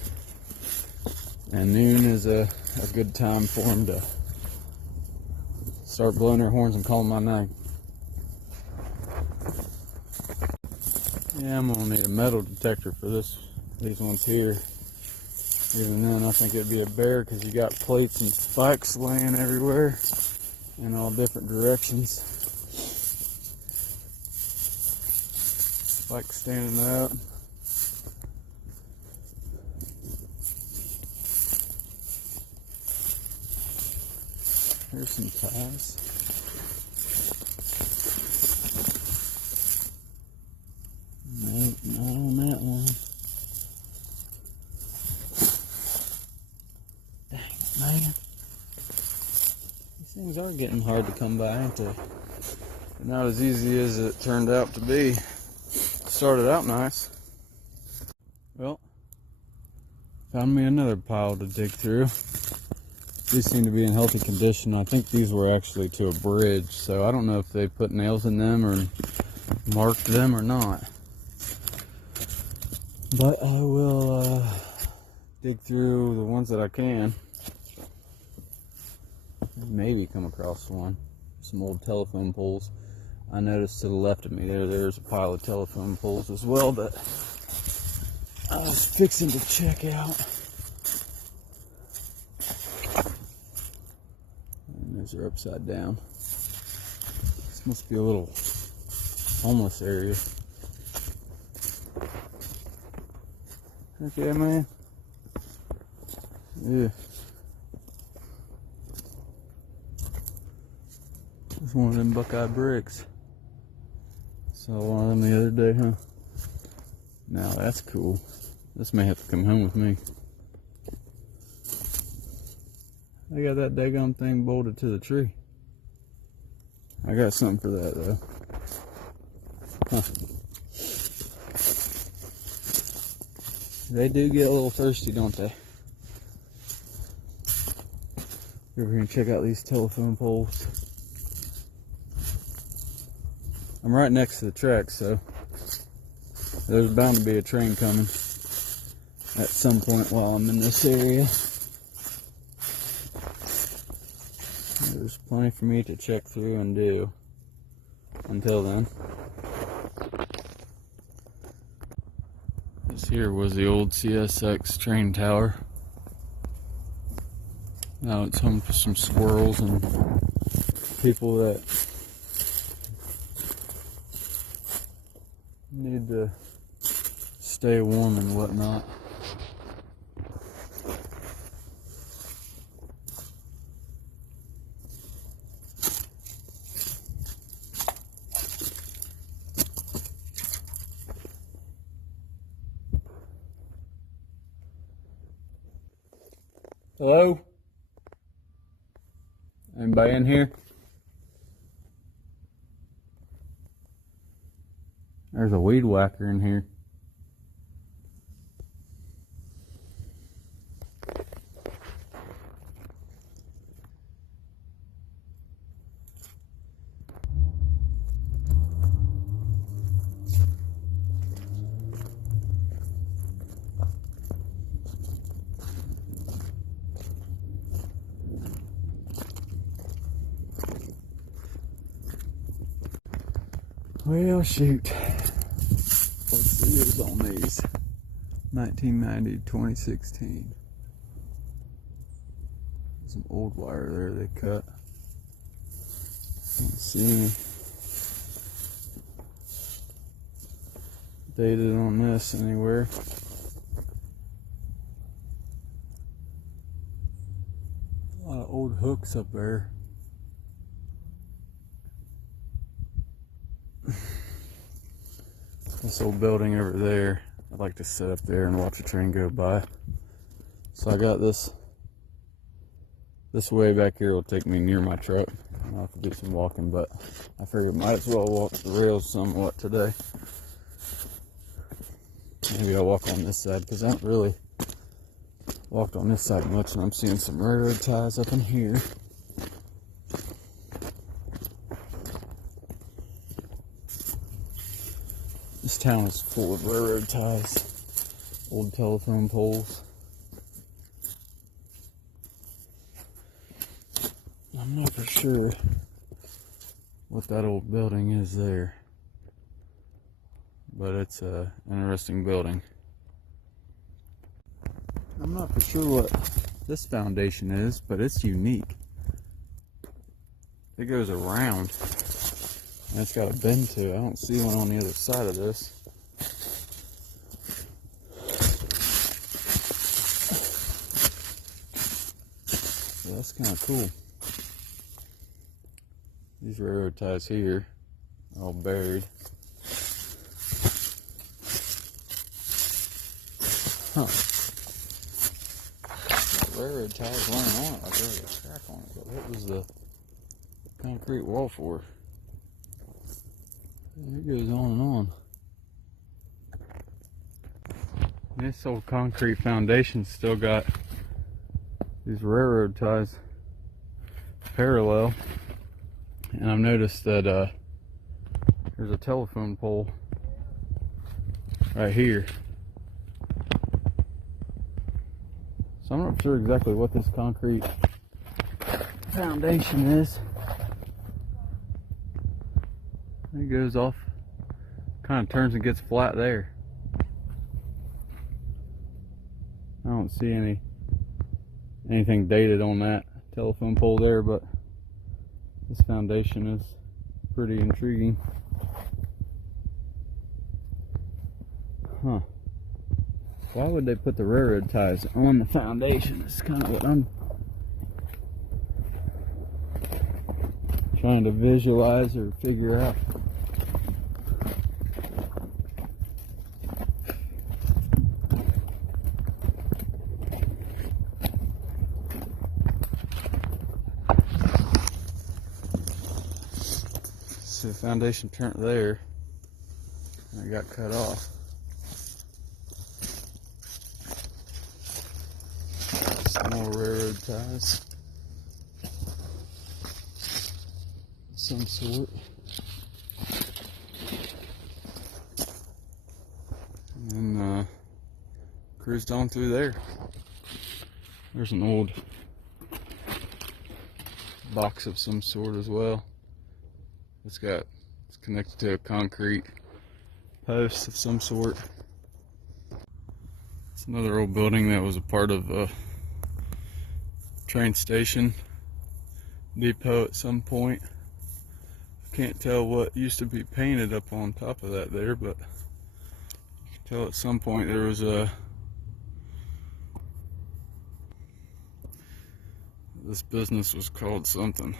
and noon is a good time for them to start blowing their horns and calling my name. Yeah, I'm gonna need a metal detector for these ones here. Even then, I think it'd be a bear because you got plates and spikes laying everywhere in all different directions. Spikes standing up. Here's some ties. Nope, not on that one. Dang it, man. These things are getting hard to come by, aren't they? Not as easy as it turned out to be. Started out nice. Well, found me another pile to dig through. These seem to be in healthy condition. I think these were actually to a bridge, so I don't know if they put nails in them or marked them or not. But I will dig through the ones that I can. Maybe come across one. Some old telephone poles. I noticed to the left of me there's a pile of telephone poles as well that I was fixing to check out. And those are upside down. This must be a little homeless area. Heck yeah, man. Yeah. It's one of them Buckeye bricks. Saw one of them the other day, huh? Now that's cool. This may have to come home with me. I got that daggone thing bolted to the tree. I got something for that though. Huh. They do get a little thirsty, don't they? We're gonna check out these telephone poles. I'm right next to the track, so there's bound to be a train coming at some point while I'm in this area. There's plenty for me to check through and do until then. This here was the old CSX train tower. Now it's home to some squirrels and people that need to stay warm and whatnot. Hello? Anybody in here? There's a weed whacker in here. Well, shoot. What's the years on these? 1990 to 2016. Some old wire there they cut. Let's see. Dated on this anywhere. A lot of old hooks up there. This old building over there, I'd like to sit up there and watch a train go by. So I got this way back here will take me near my truck. I'll have to do some walking, but I figured might as well walk the rails somewhat today. Maybe I'll walk on this side because I haven't really walked on this side much, and I'm seeing some railroad ties up in here. This town is full of railroad ties, old telephone poles. I'm not for sure what that old building is there, but it's an interesting building. I'm not for sure what this foundation is, but it's unique. It goes around. And it's got a bend to it. I don't see one on the other side of this. So that's kind of cool. These railroad ties here are all buried. Huh. The railroad ties weren't on it like there was a crack on it, but what was the concrete wall for? It goes on and on. This old concrete foundation still got these railroad ties parallel, and I've noticed that there's a telephone pole right here. So I'm not sure exactly what this concrete foundation is. It goes off, kind of turns and gets flat there. I don't see anything dated on that telephone pole there, but this foundation is pretty intriguing. Huh. Why would they put the railroad ties on the foundation? That's kind of what I'm trying to visualize or figure out. So the foundation turned there and it got cut off. Some more railroad ties of some sort. And cruised on through there. There's an old box of some sort as well. It's connected to a concrete post of some sort. It's another old building that was a part of a train station depot at some point. Can't tell what used to be painted up on top of that there, but you can tell at some point there was this business was called something.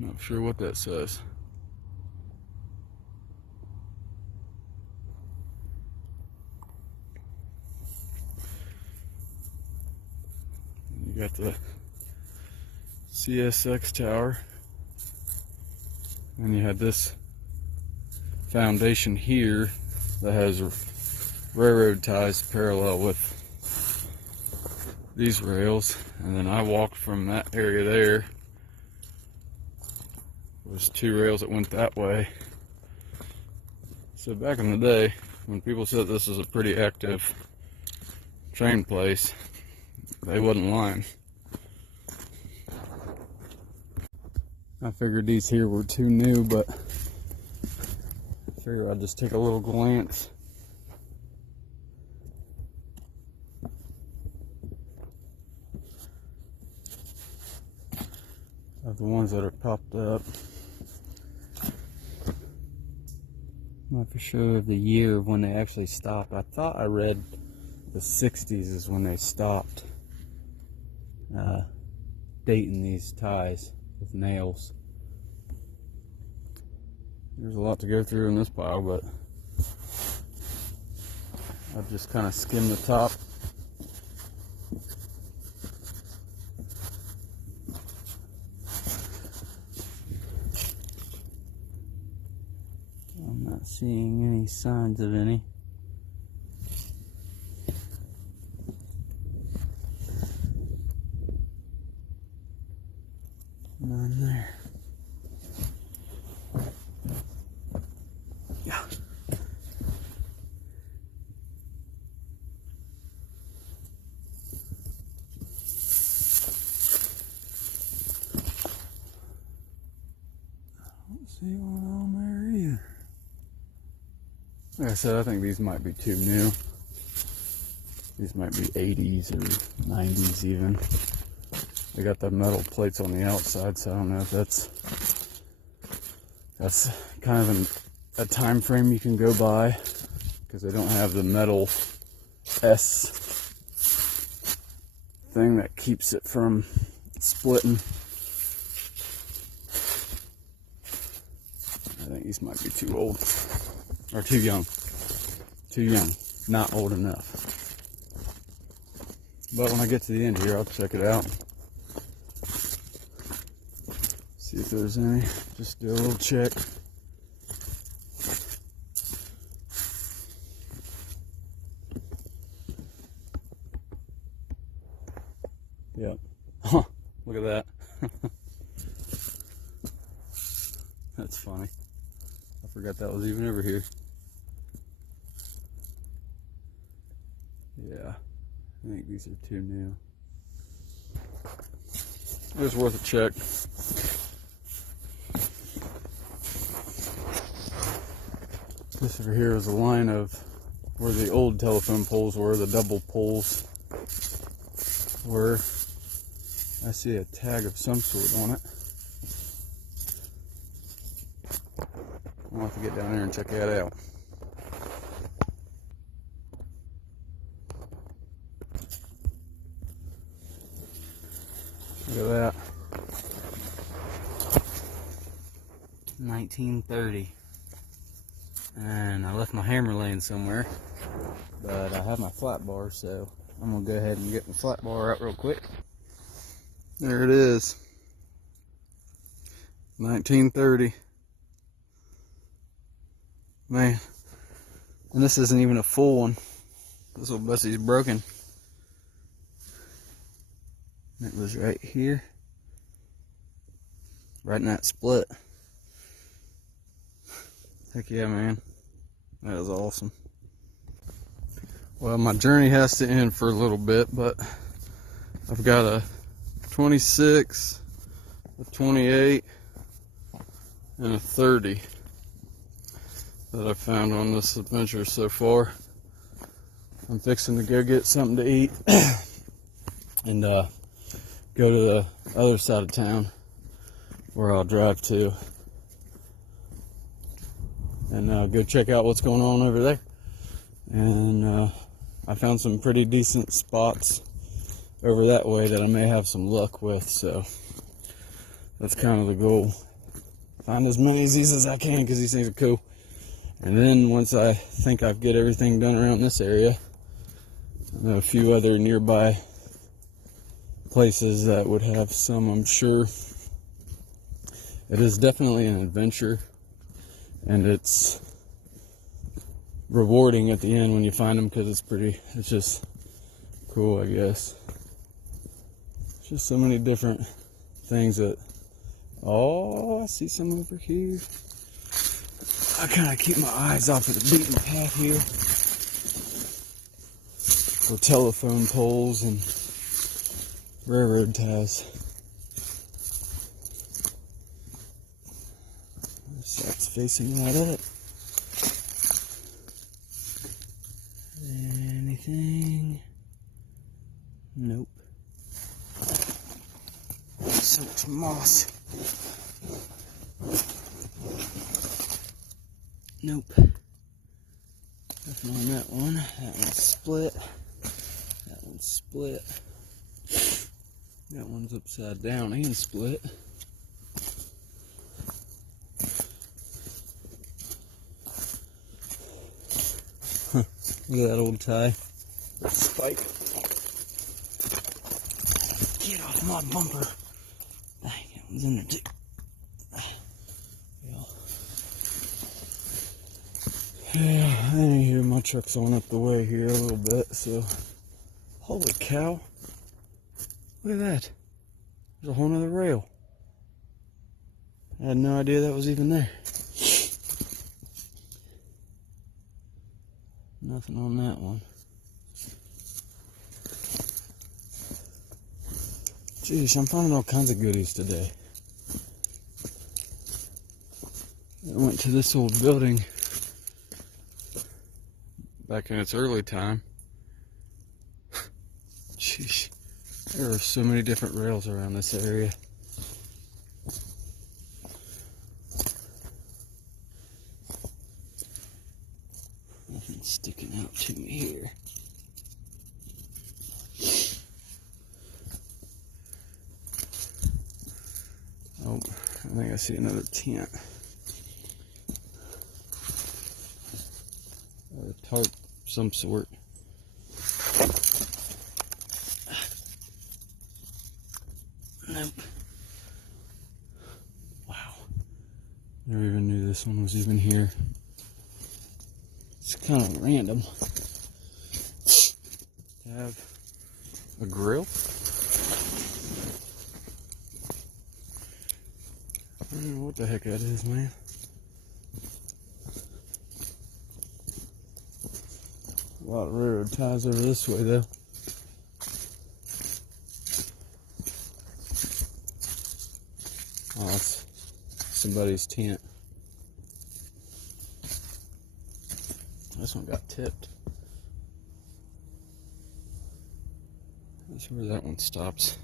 Not sure what that says. You got the CSX tower, and you had this foundation here that has railroad ties parallel with these rails, and then I walked from that area there. There's two rails that went that way. So back in the day, when people said this was a pretty active train place, they wasn't lying. I figured these here were too new, but I figured I'd just take a little glance. Of the ones that are popped up. I'm not for sure of the year of when they actually stopped. I thought I read the 60s is when they stopped dating these ties with nails. There's a lot to go through in this pile, but I've just kind of skimmed the top. I'm not seeing any signs of any. None there. Yeah. I don't see one on there either. Like I said, I think these might be too new. These might be 80s or 90s even. They got the metal plates on the outside, so I don't know if that's kind of a time frame you can go by, because they don't have the metal S thing that keeps it from splitting. I think these might be too old, or too young. Too young, not old enough. But when I get to the end here, I'll check it out. See if there's any. Just do a little check. Yep. Huh. Look at that. That's funny. I forgot that was even over here. Yeah. I think these are 2 new. It was worth a check. This over here is a line of where the old telephone poles were, the double poles were. I see a tag of some sort on it. I'll have to get down there and check that out. Look at that. 1930. And I left my hammer laying somewhere, but I have my flat bar, so I'm gonna go ahead and get my flat bar out real quick. There it is. 1930. Man. And this isn't even a full one. This little bussy's broken. It was right here. Right in that split. Heck yeah, man. That is awesome. Well, my journey has to end for a little bit, but I've got a 26, a 28, and a 30 that I've found on this adventure so far. I'm fixing to go get something to eat and go to the other side of town where I'll drive to and go check out what's going on over there. And I found some pretty decent spots over that way that I may have some luck with, so that's kind of the goal. Find as many of these as I can because these things are cool. And then once I think I've got everything done around this area, I know a few other nearby places that would have some, I'm sure. It is definitely an adventure, and it's rewarding at the end when you find them because it's just cool, I guess. It's just so many different things that, oh, I see some over here. I kind of keep my eyes off of the beaten path here. For telephone poles and railroad ties. That's facing right at it. Anything? Nope. So much moss. Nope. Nothing on that one. That one's split. That one's split. That one's upside down and split. Huh. Look at that old tie. Spike. Get off my bumper. Dang, that one's in there too. Yeah, I didn't hear my truck's on up the way here a little bit, so. Holy cow. Look at that. There's a whole nother rail. I had no idea that was even there. Nothing on that one. Jeez, I'm finding all kinds of goodies today. I went to this old building back in its early time. Jeez, there are so many different rails around this area. Nothing sticking out to me here. Oh, I think I see another tent. Or a tarp of some sort. Nope. Never even knew this one was even here. It's kind of random to have a grill. I don't know what the heck that is, man. A lot of railroad ties over this way, though. Oh, that's somebody's tent. This one got tipped. That's where that one stops.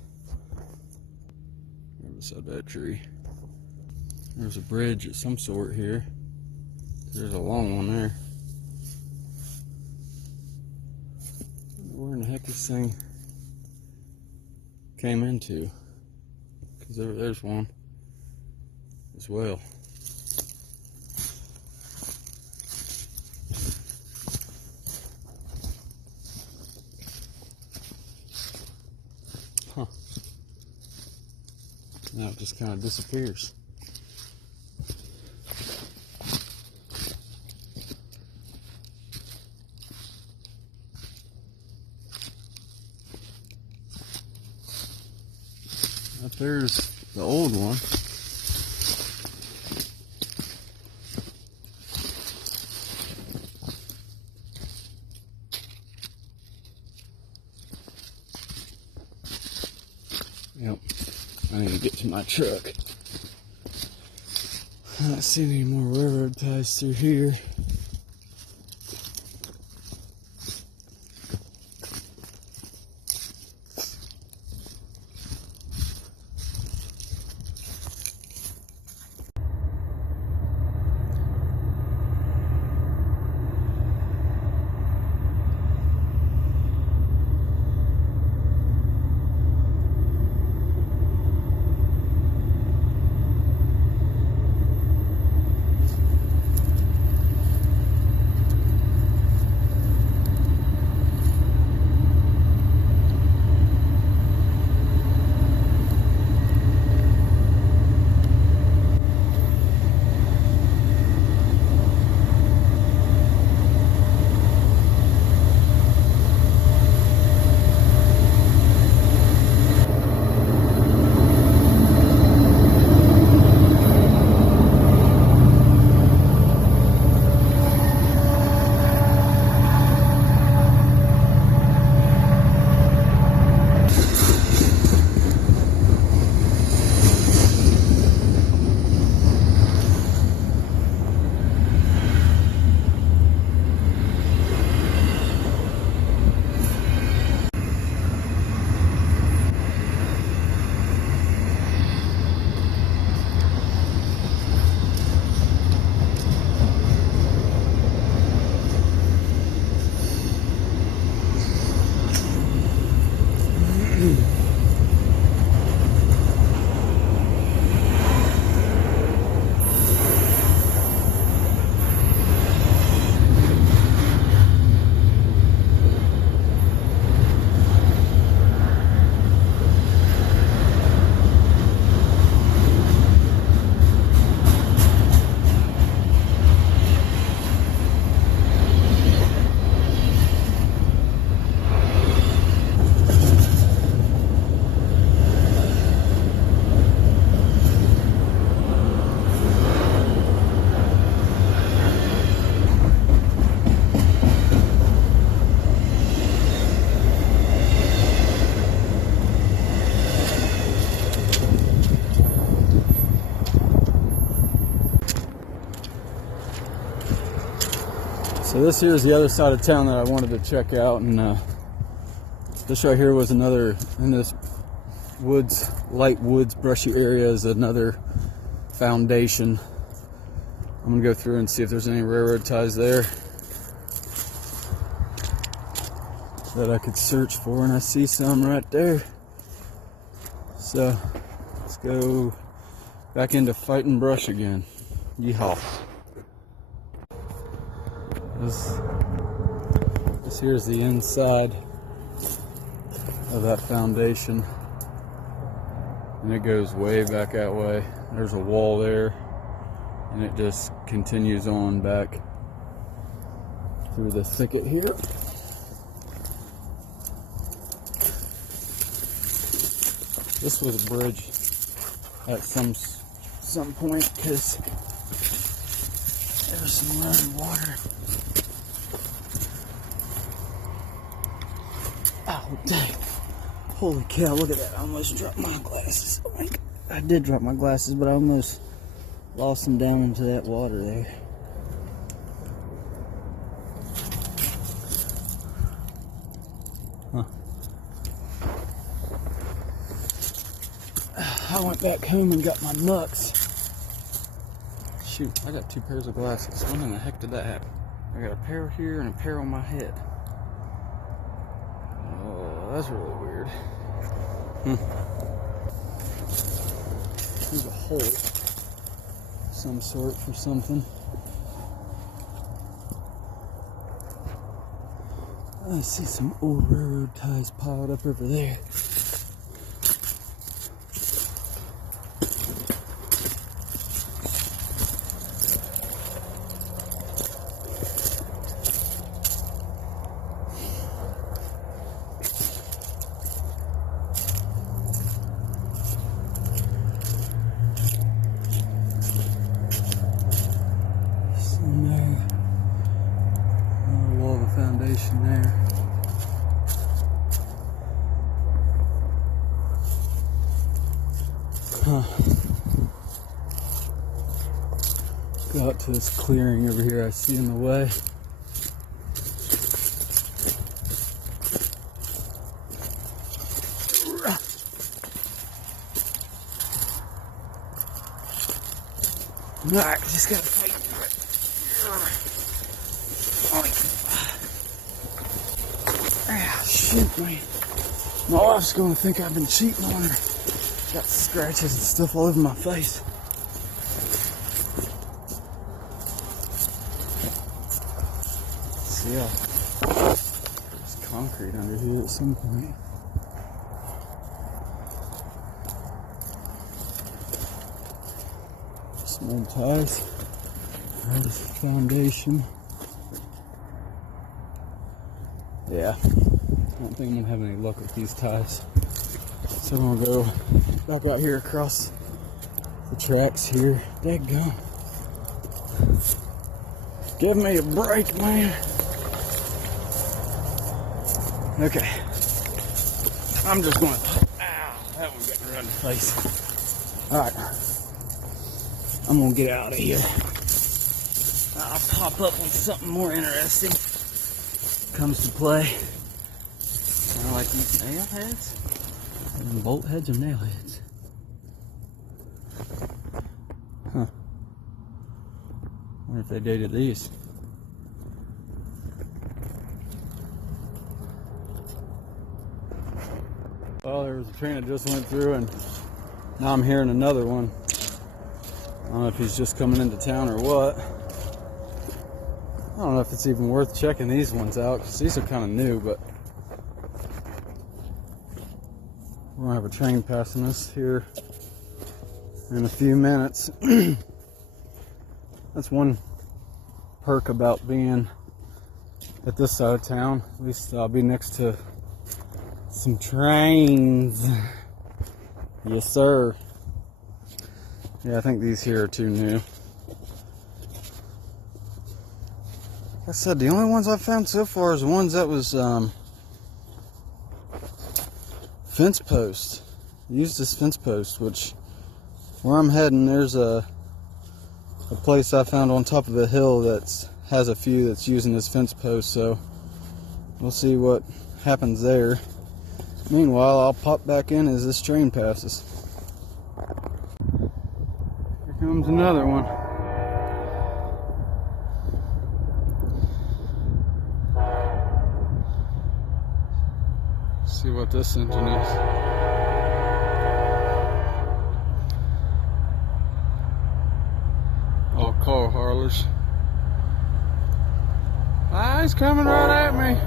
Right beside that tree. There's a bridge of some sort here. There's a long one there. Where in the heck this thing came into? Because there's one as well. Huh. Now it just kind of disappears. Up there's the old one. Yep, I need to get to my truck. I'm not seeing any more railroad ties through here. So this here is the other side of town that I wanted to check out, and this right here was another, in this woods, light woods, brushy area is another foundation. I'm gonna go through and see if there's any railroad ties there that I could search for, and I see some right there. So let's go back into fighting brush again. Yeehaw. This here is the inside of that foundation, and it goes way back that way. There's a wall there, and it just continues on back through the thicket here. This was a bridge at some point because there was some running water. Oh dang! Holy cow! Look at that! I almost dropped my glasses. Oh my God. I did drop my glasses, but I almost lost them down into that water there. Huh. I went back home and got my nuts. Shoot, I got 2 pairs of glasses. When in the heck did that happen? I got a pair here and a pair on my head. Oh, that's really weird. There's a hole of some sort for something. I see some old railroad ties piled up over there. Foundation there. Huh. Go out to this clearing over here I see in the way. Alright, just gotta fight for it. Ah, shoot, man. My wife's gonna think I've been cheating on her. Got scratches and stuff all over my face. See ya. There's concrete under here at some point. Some old ties. There's the foundation. Yeah, I don't think I'm gonna have any luck with these ties. So I'm gonna go back out here across the tracks here. Daggone. Give me a break, man. Okay. I'm just going, ow, that one got me right in the face. Alright. I'm gonna get out of here. I'll pop up with something more interesting. Comes to play. Kind of like these nail heads. And bolt heads or nail heads. Huh. Wonder if they dated these. Well, there was a train that just went through and now I'm hearing another one. I don't know if he's just coming into town or what. I don't know if it's even worth checking these ones out because these are kind of new, but we're gonna have a train passing us here in a few minutes. That's one perk about being at this side of town. At least I'll be next to some trains. Yes, sir. Yeah, I think these here are too new. Like I said, the only ones I've found so far is the ones that was fence post. Used as fence post, which where I'm heading, there's a place I found on top of a hill that has a few that's using this fence post, so we'll see what happens there. Meanwhile, I'll pop back in as this train passes. Here comes another one. See what this engine is. All car haulers. Ah, he's coming right at me.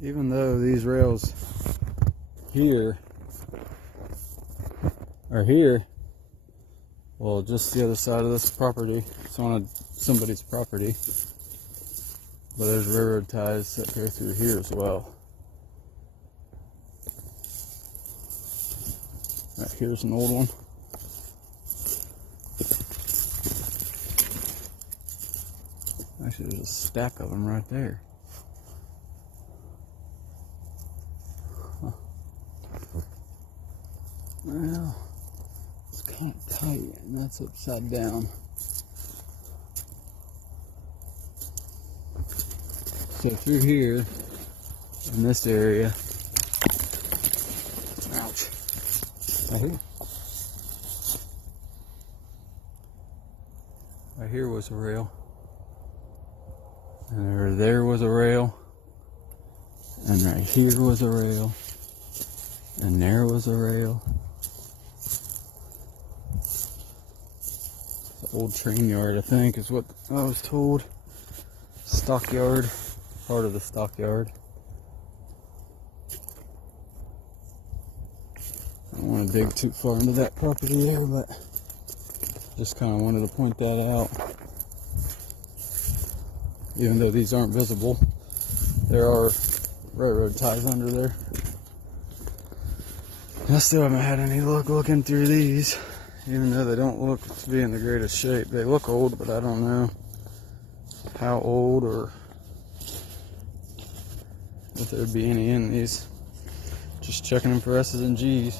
Even though these rails here are here, well, just the other side of this property, it's on somebody's property, but there's railroad ties that go through here as well. Right, here's an old one. Actually, there's a stack of them right there. Huh. Well, it's kind of tight, and that's upside down. So through here, in this area, ouch, right here. Right here was a rail. And there was a rail, and right here was a rail, and there was a rail. It's an old train yard, I think, is what I was told. Stockyard, part of the stockyard. I don't want to dig too far into that property there, but just kind of wanted to point that out. Even though these aren't visible, there are railroad ties under there. I still haven't had any luck looking through these, even though they don't look to be in the greatest shape. They look old, but I don't know how old or if there'd be any in these. Just checking them for S's and G's.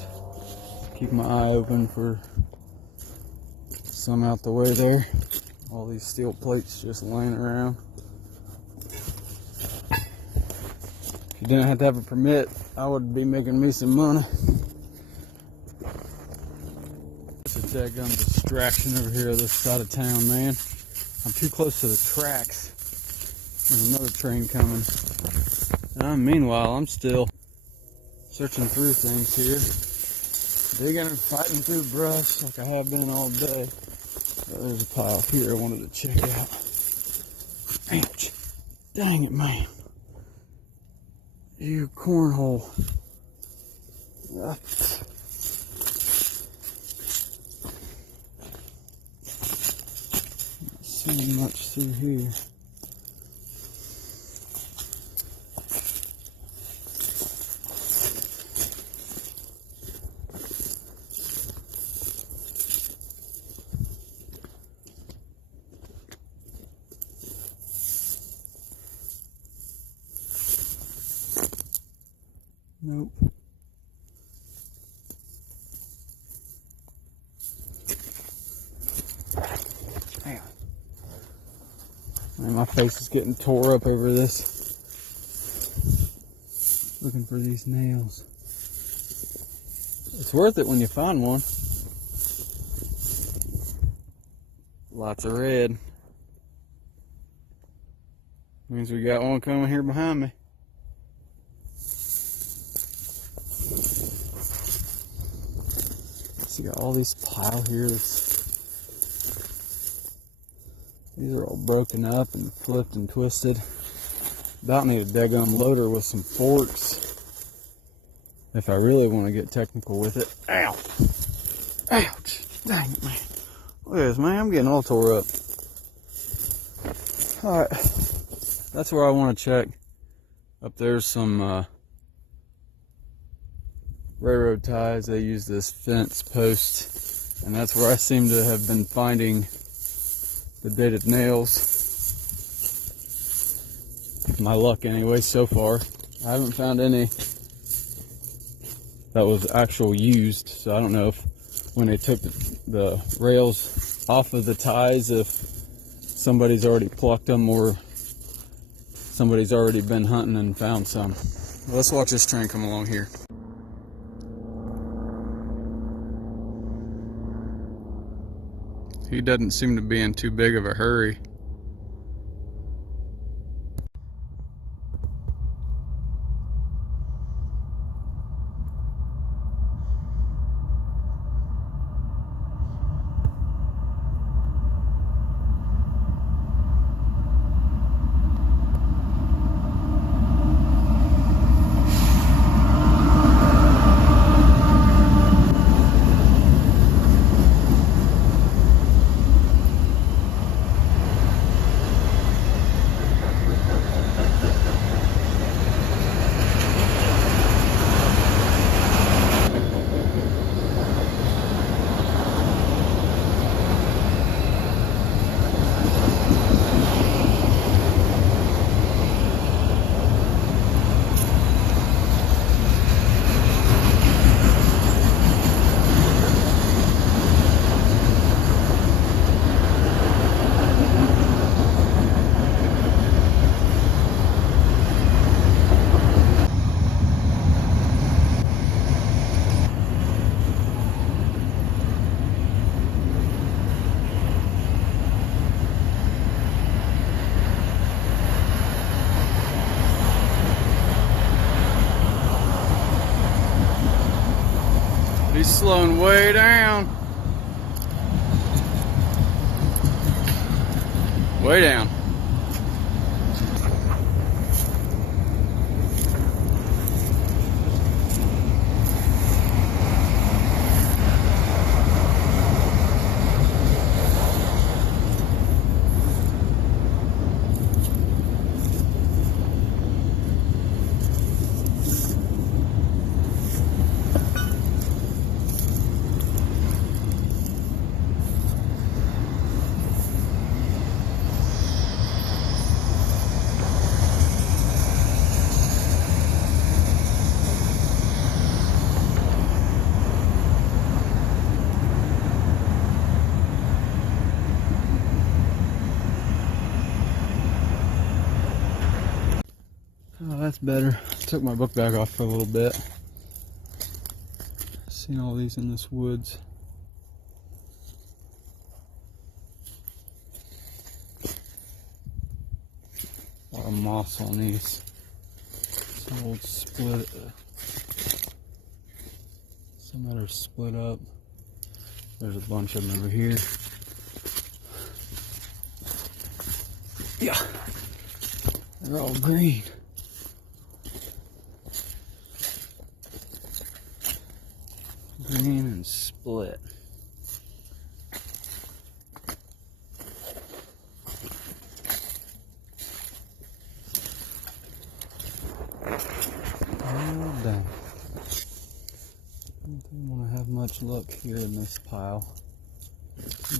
Keep my eye open for some out the way there. All these steel plates just laying around. If you didn't have to have a permit, I would be making me some money. It's a daggum distraction over here on this side of town, man. I'm too close to the tracks. There's another train coming. Meanwhile, I'm still searching through things here. Digging and fighting through brush like I have been all day. There's a pile here I wanted to check out. Ouch. Dang it, man. You cornhole. Not seeing much through here. Nope. Man, my face is getting tore up over this. Looking for these nails. It's worth it when you find one. Lots of red. Means we got one coming here behind me. So you got all these pile here. These are all broken up and flipped and twisted. About need a daggum loader with some forks if I really want to get technical with it. Ow! Ouch! Dang it, man. Look at this, man. I'm getting all tore up. Alright. That's where I want to check. Up there's some railroad ties. They use this fence post, and that's where I seem to have been finding the dated nails. My luck anyway so far. I haven't found any that was actual used, so I don't know if when they took the rails off of the ties, if somebody's already plucked them or somebody's already been hunting and found some. Well, let's watch this train come along here. He doesn't seem to be in too big of a hurry. He's slowing way down. Way down. Oh, that's better. Took my book bag off for a little bit. Seen all these in this woods. A lot of moss on these. Some old split. Some that are split up. There's a bunch of them over here. Yeah, they're all green. Green and split. All done. Don't want to have much luck here in this pile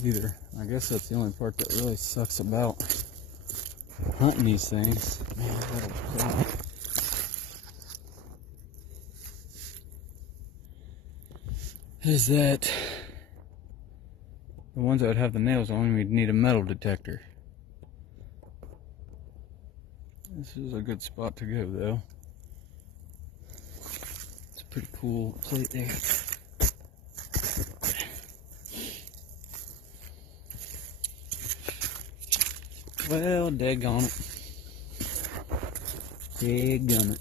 either. I guess that's the only part that really sucks about hunting these things. Man, that'll is that the ones that would have the nails on would need a metal detector. This is a good spot to go though. It's a pretty cool plate there. Well, daggone it. Daggone it.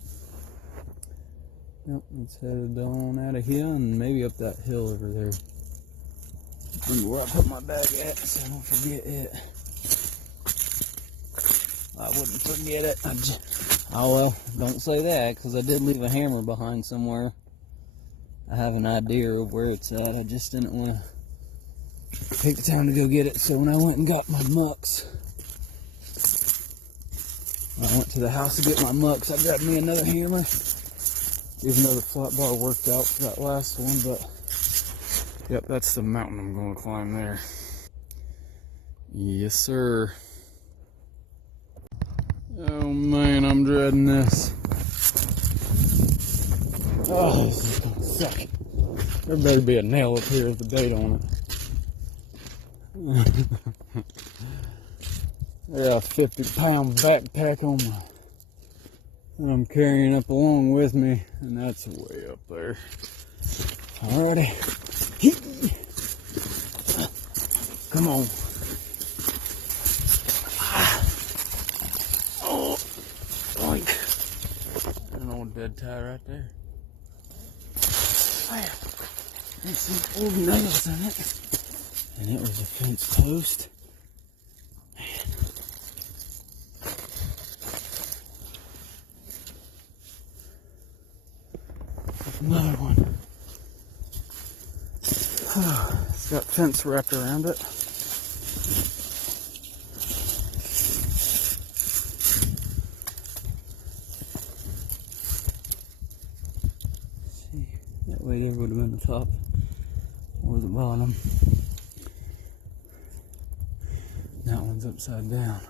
Yep, let's head on out of here and maybe up that hill over there. Where I put my bag at, so I don't forget it. I wouldn't forget it. Oh well, don't say that, because I did leave a hammer behind somewhere. I have an idea of where it's at. I just didn't want to take the time to go get it. So when I went and got my mucks, I went to the house to get my mucks. I grabbed me another hammer. Even though the flat bar worked out for that last one, but yep, that's the mountain I'm going to climb there. Yes, sir. Oh man, I'm dreading this. Oh, this is gonna suck. There better be a nail up here with a date on it. Yeah, a 50-pound backpack on my that I'm carrying up along with me, and that's way up there. Alrighty. Come on. Oh, boink. An old dead tie right there. There's some old nails in it. And it was a fence post. Another one. It's got fence wrapped around it. See, that way there would have been the top or the bottom. That one's upside down.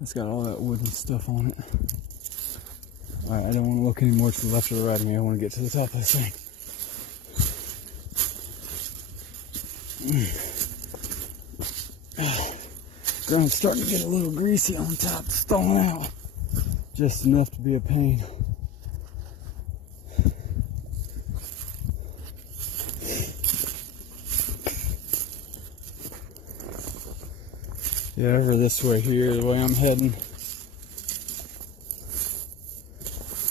It's got all that wooden stuff on it. Alright, I don't want to look any more to the left or the right of me. I want to get to the top of this thing. Ground's starting to get a little greasy on top, it's thawing out. Just enough to be a pain. Yeah, over this way here, the way I'm heading.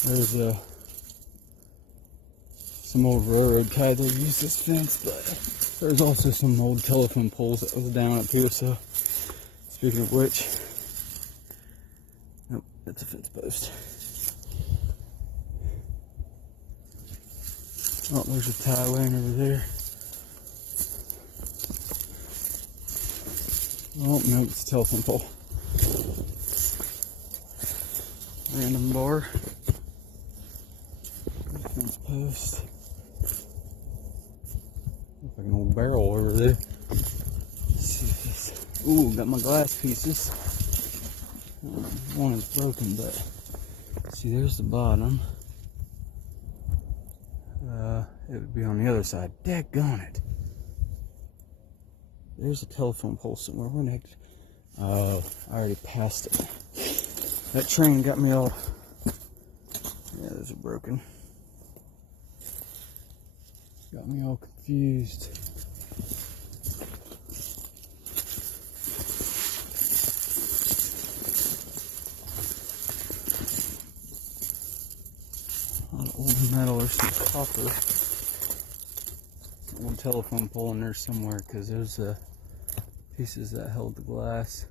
There's a some old railroad tie that used this fence, but there's also some old telephone poles that was down up here. So speaking of which, nope, that's a fence post. Oh, there's a tie laying over there. Oh, no, it's a telephone pole. Random bar. Fence post. Looks like an old barrel over there. Let's see if this. Ooh, got my glass pieces. One is broken, but see, there's the bottom. It would be on the other side. Daggone it. There's a telephone pole somewhere. Where the heck? Oh, I already passed it. That train got me all. Yeah, those are broken. Got me all confused. A lot of old metal or some copper. Old telephone pole in there somewhere, because there's pieces that held the glass.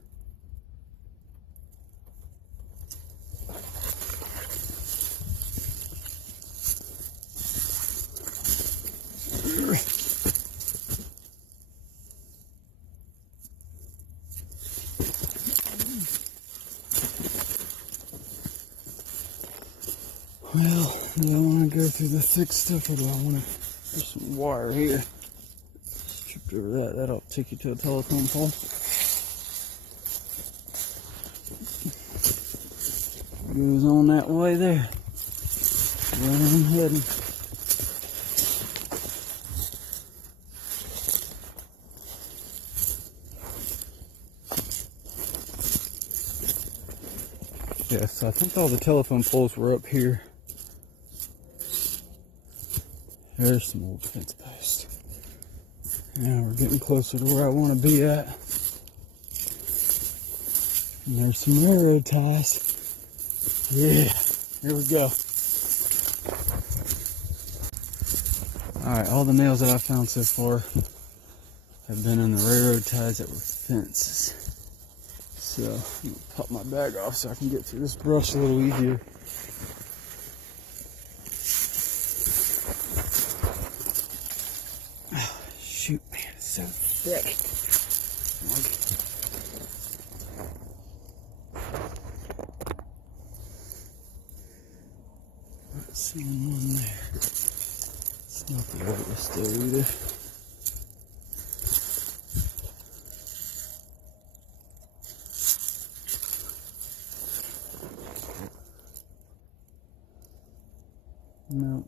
Well, do I want to go through the thick stuff, or do I want to? There's some wire here. Tripped over that. That'll take you to a telephone pole. Goes on that way there. Where I'm heading. Yes, I think all the telephone poles were up here. There's some old fence posts. Now we're getting closer to where I want to be at. And there's some railroad ties. Yeah, here we go. Alright, all the nails that I found so far have been in the railroad ties that were fences. So I'm gonna pop my bag off so I can get through this brush a little easier. Shoot, man, it's so thick. Not seeing one there. It's not the whitest though either. No,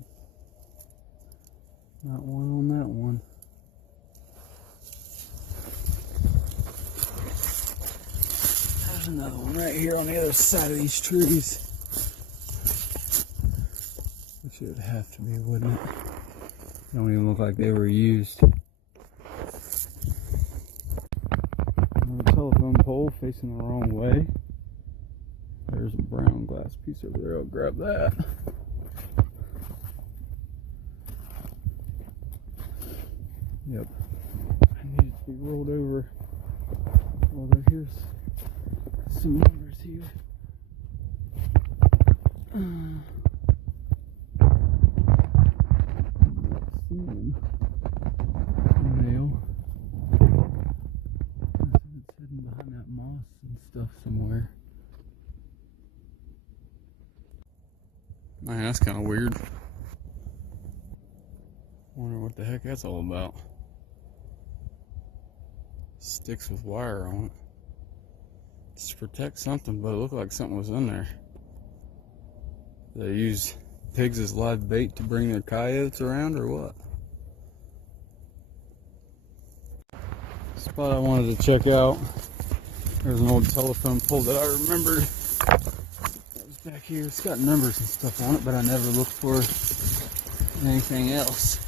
not one on that one. There's another one right here on the other side of these trees. Which it would have to be, wouldn't it? Don't even look like they were used. Another telephone pole facing the wrong way. There's a brown glass piece over there. I'll grab that. Yep. I need it to be rolled over. Although here's some numbers here. Nail. It's hidden behind that moss and stuff somewhere. Man, that's kind of weird. Wonder what the heck that's all about. Sticks with wire on it. It's to protect something, but it looked like something was in there. They use pigs as live bait to bring their coyotes around, or what? Spot I wanted to check out. There's an old telephone pole that I remembered. That was back here. It's got numbers and stuff on it, but I never looked for anything else.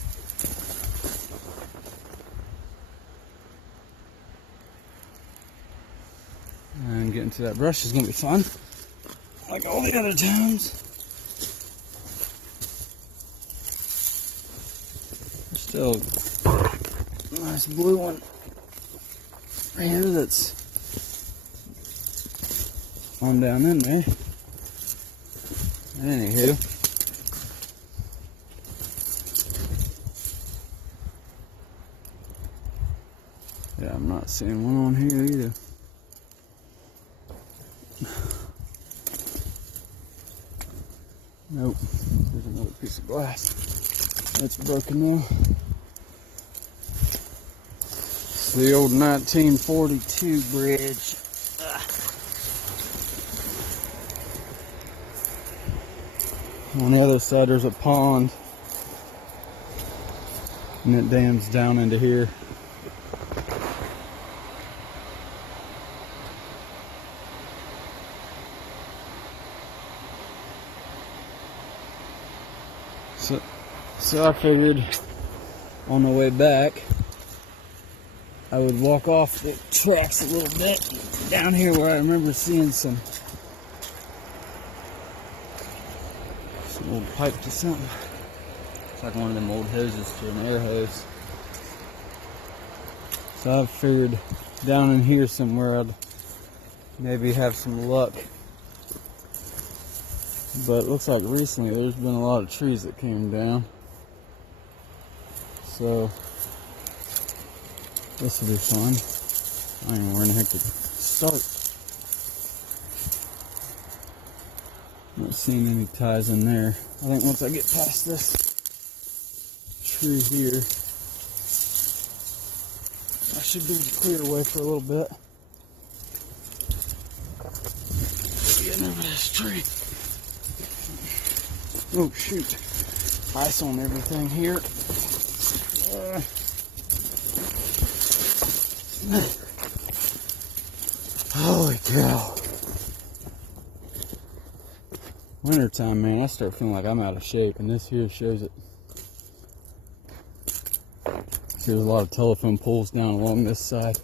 And getting to that brush is going to be fun, like all the other times. So, nice blue one right here that's on down in there. Anywho, yeah, I'm not seeing one on here either. Nope, there's another piece of glass that's broken now. It's the old 1942 bridge. On the other side there's a pond, and it dams down into here. So I figured on the way back I would walk off the tracks a little bit down here where I remember seeing some old pipe to something. It's like one of them old hoses to an air hose. So I figured down in here somewhere I'd maybe have some luck. But it looks like recently there's been a lot of trees that came down. So this will be fun. I don't know where in the heck to start. Not seeing any ties in there. I think once I get past this tree here, I should be able to clear away for a little bit. Getting over this tree. Oh shoot. Ice on everything here. Holy cow. Wintertime, man, I start feeling like I'm out of shape, and this here shows it. There's a lot of telephone poles down along this side.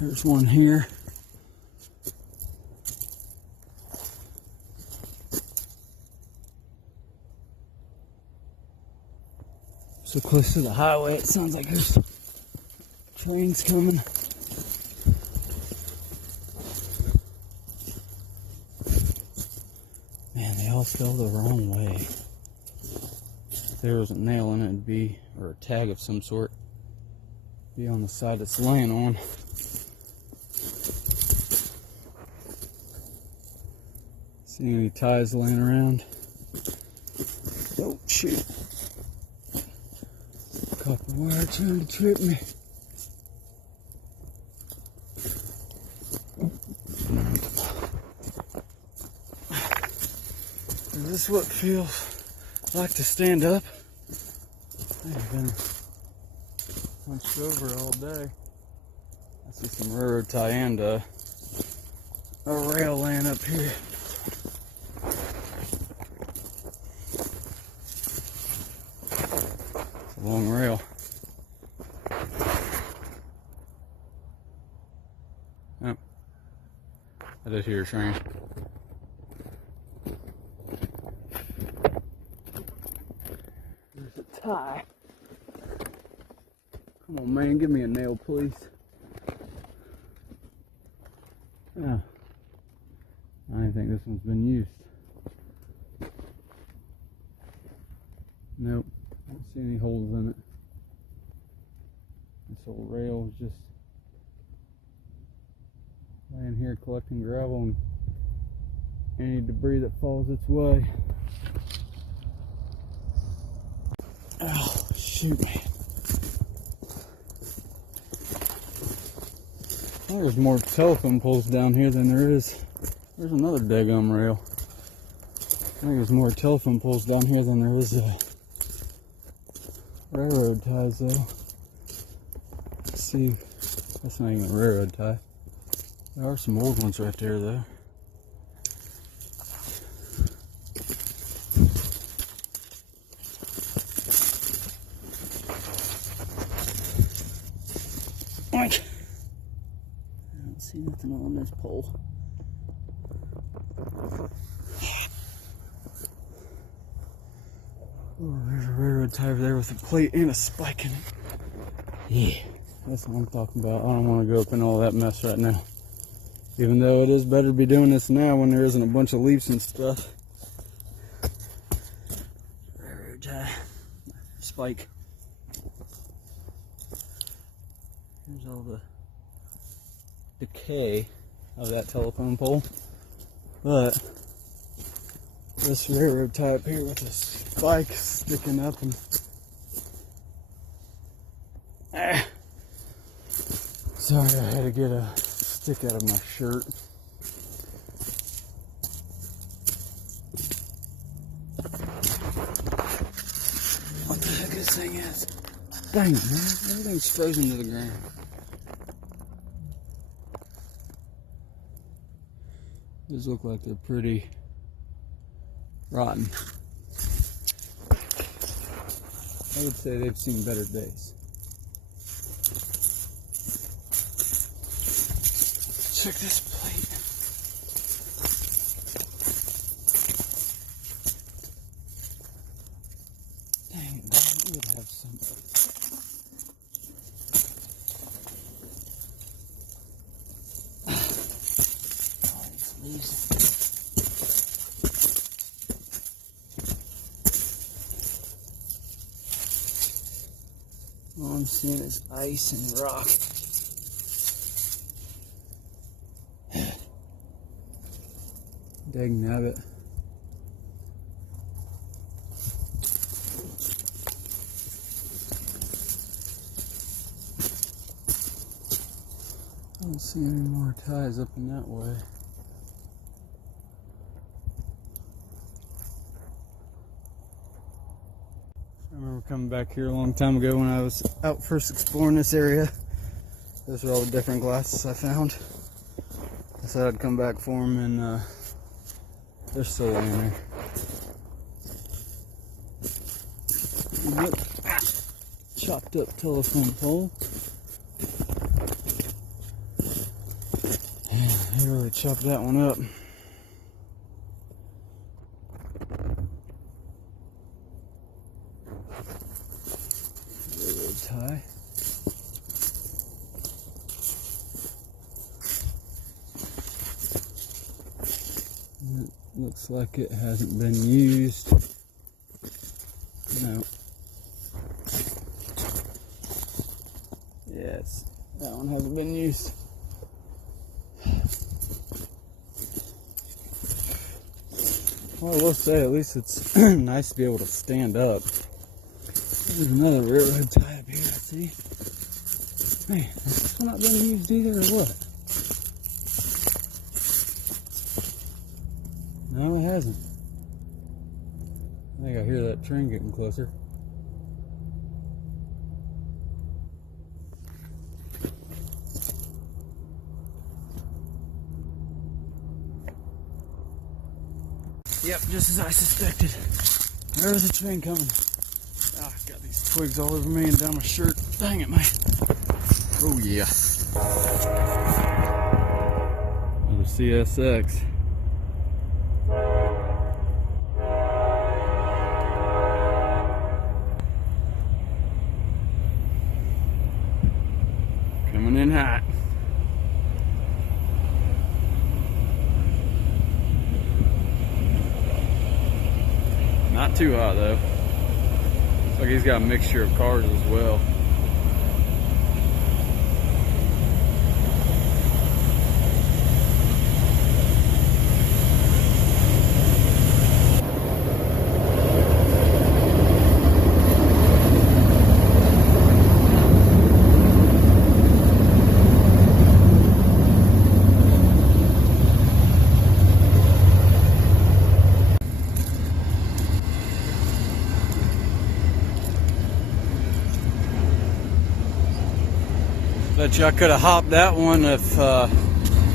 There's one here. So close to the highway, it sounds like there's trains coming. Man, they all spell the wrong way. If there was a nail in it, it'd be, or a tag of some sort, be on the side it's laying on. See any ties laying around? Oh, shoot. Copper wire trying to trip me. Is this what it feels like to stand up? I've been hunched over all day. I see some railroad tie and a rail laying up here. It's a long rail. Oh, I did hear a train. There's a tie. Come on, man, give me a nail, please. Oh, I didn't think this one's been used. Nope, I don't see any holes in it. This old rail is just laying here collecting gravel and any debris that falls its way. Oh, shoot, man. There's more telephone poles down here than there is. There's another daggum rail. I think there's more telephone poles down here than there was railroad ties, though. Let's see. That's not even a railroad tie. There are some old ones right there, though. Oink! I don't see nothing on this pole. Oh, there's a railroad railroad tie over there with a plate and a spike in it. Yeah, that's what I'm talking about. I don't want to go up in all that mess right now. Even though it is better to be doing this now when there isn't a bunch of leaves and stuff. Railroad tie, spike. Here's all the decay of that telephone pole. But this railroad tie up here with a spike sticking up and sorry, I had to get a stick out of my shirt. What the heck this thing is? Dang it, man. Everything's frozen to the ground. These look like they're pretty rotten. I would say they've seen better days. Check this plate. Dang it, man, it would have some. Oh, these leaves. All I'm seeing is ice and rock. Dang nabbit. I don't see any more ties up in that way. I remember coming back here a long time ago when I was out first exploring this area. Those are all the different glasses I found. I said I'd come back for them, and they're still laying there. Yep. Chopped up telephone pole. Yeah, they really chopped that one up. Railroad tie. It looks like it hasn't been used. No. Yes, that one hasn't been used. Well, I will say, at least it's nice to be able to stand up. There's another railroad tie up here, I see. Man, has this one not been used either, or what? No, it hasn't. I think I hear that train getting closer. Yep, just as I suspected. There was a train coming. Ah, got these twigs all over me and down my shirt. Dang it, man. Oh, yeah. Another CSX. Coming in hot. Not too hot though. Looks like he's got a mixture of cars as well. Bet you I could have hopped that one if I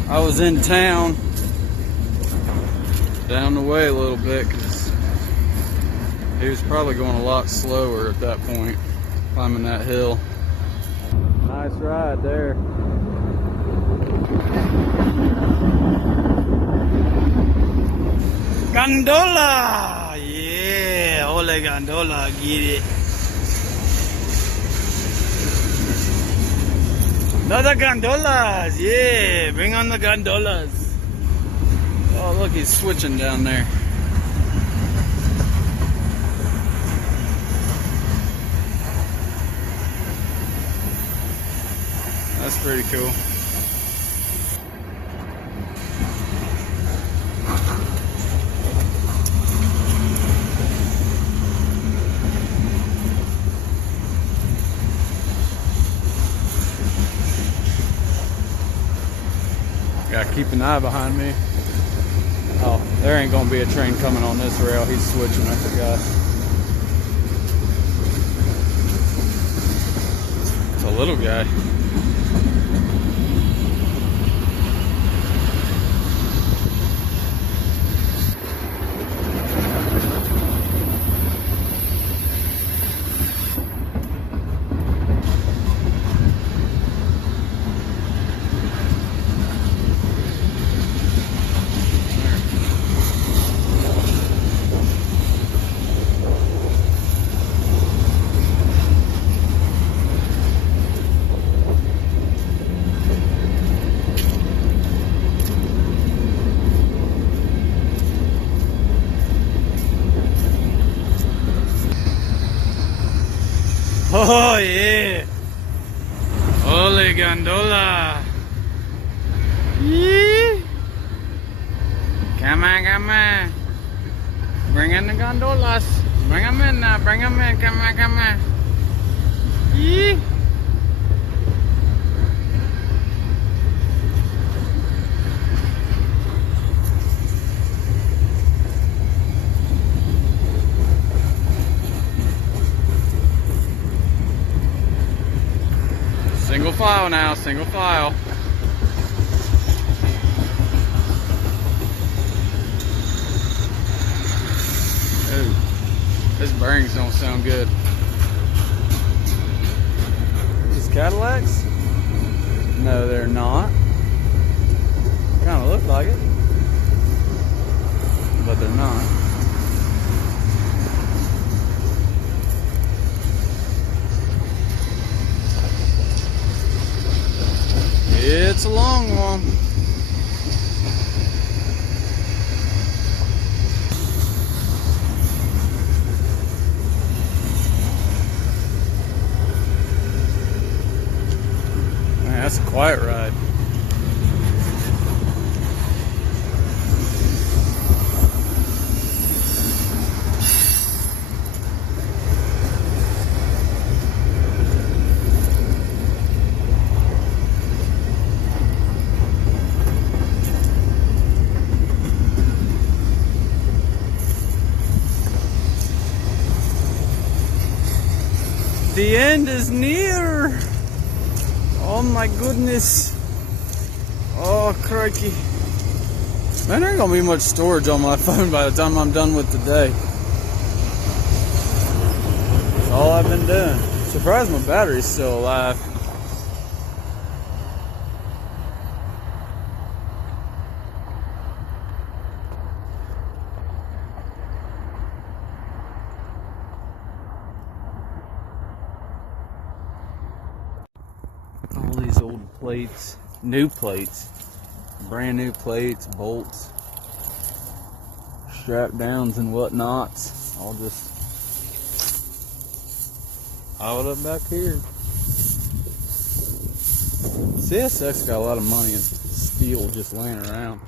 was in town. Down the way a little bit, because he was probably going a lot slower at that point, climbing that hill. Nice ride there. Gondola! Yeah, ole gondola, get it. Another gondolas! Yeah, bring on the gondolas. Oh, look, he's switching down there. That's pretty cool. Gotta keep an eye behind me. Oh, there ain't gonna be a train coming on this rail. He's switching, I forgot. It's a little guy. Oh yeah! Holy gondola! Yee! Come on, come on! Bring in the gondolas! Bring them in now! Bring them in! Come on, come on! Yee! Single file now, single file. Ooh, his bearings don't sound good. These Cadillacs? No, they're not. Kind of look like it, but they're not. It's a long one. Man, that's a quiet ride. The end is near. Oh my goodness. Oh crikey. Man, there ain't gonna be much storage on my phone by the time I'm done with today. That's all I've been doing. Surprised my battery's still alive. All these old plates, new plates, brand new plates, bolts, strap downs and whatnots, all just piled up back here. CSX got a lot of money in steel just laying around.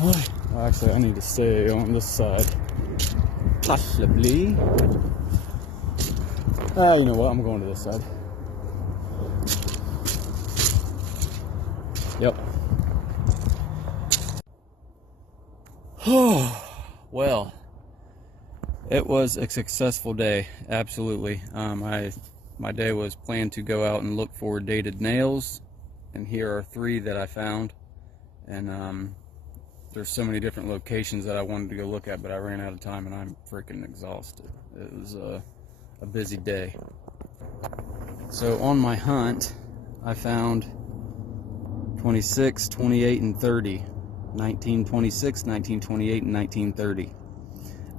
Oh, actually, I need to stay on this side. Possibly. You know what? I'm going to this side. Yep. Well, it was a successful day. Absolutely. My day was planned to go out and look for dated nails, and here are 3 that I found. And there's so many different locations that I wanted to go look at, but I ran out of time and I'm freaking exhausted. It was a busy day. So on my hunt, I found 26, 28, and 30. 1926, 1928, and 1930.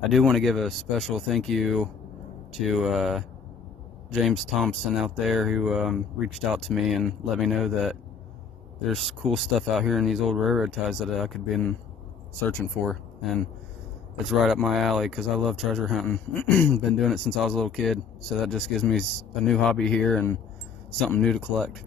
I do want to give a special thank you to James Thompson out there, who reached out to me and let me know that there's cool stuff out here in these old railroad ties that I could be searching for, and it's right up my alley because I love treasure hunting. Been doing it since I was a little kid, so that just gives me a new hobby here and something new to collect.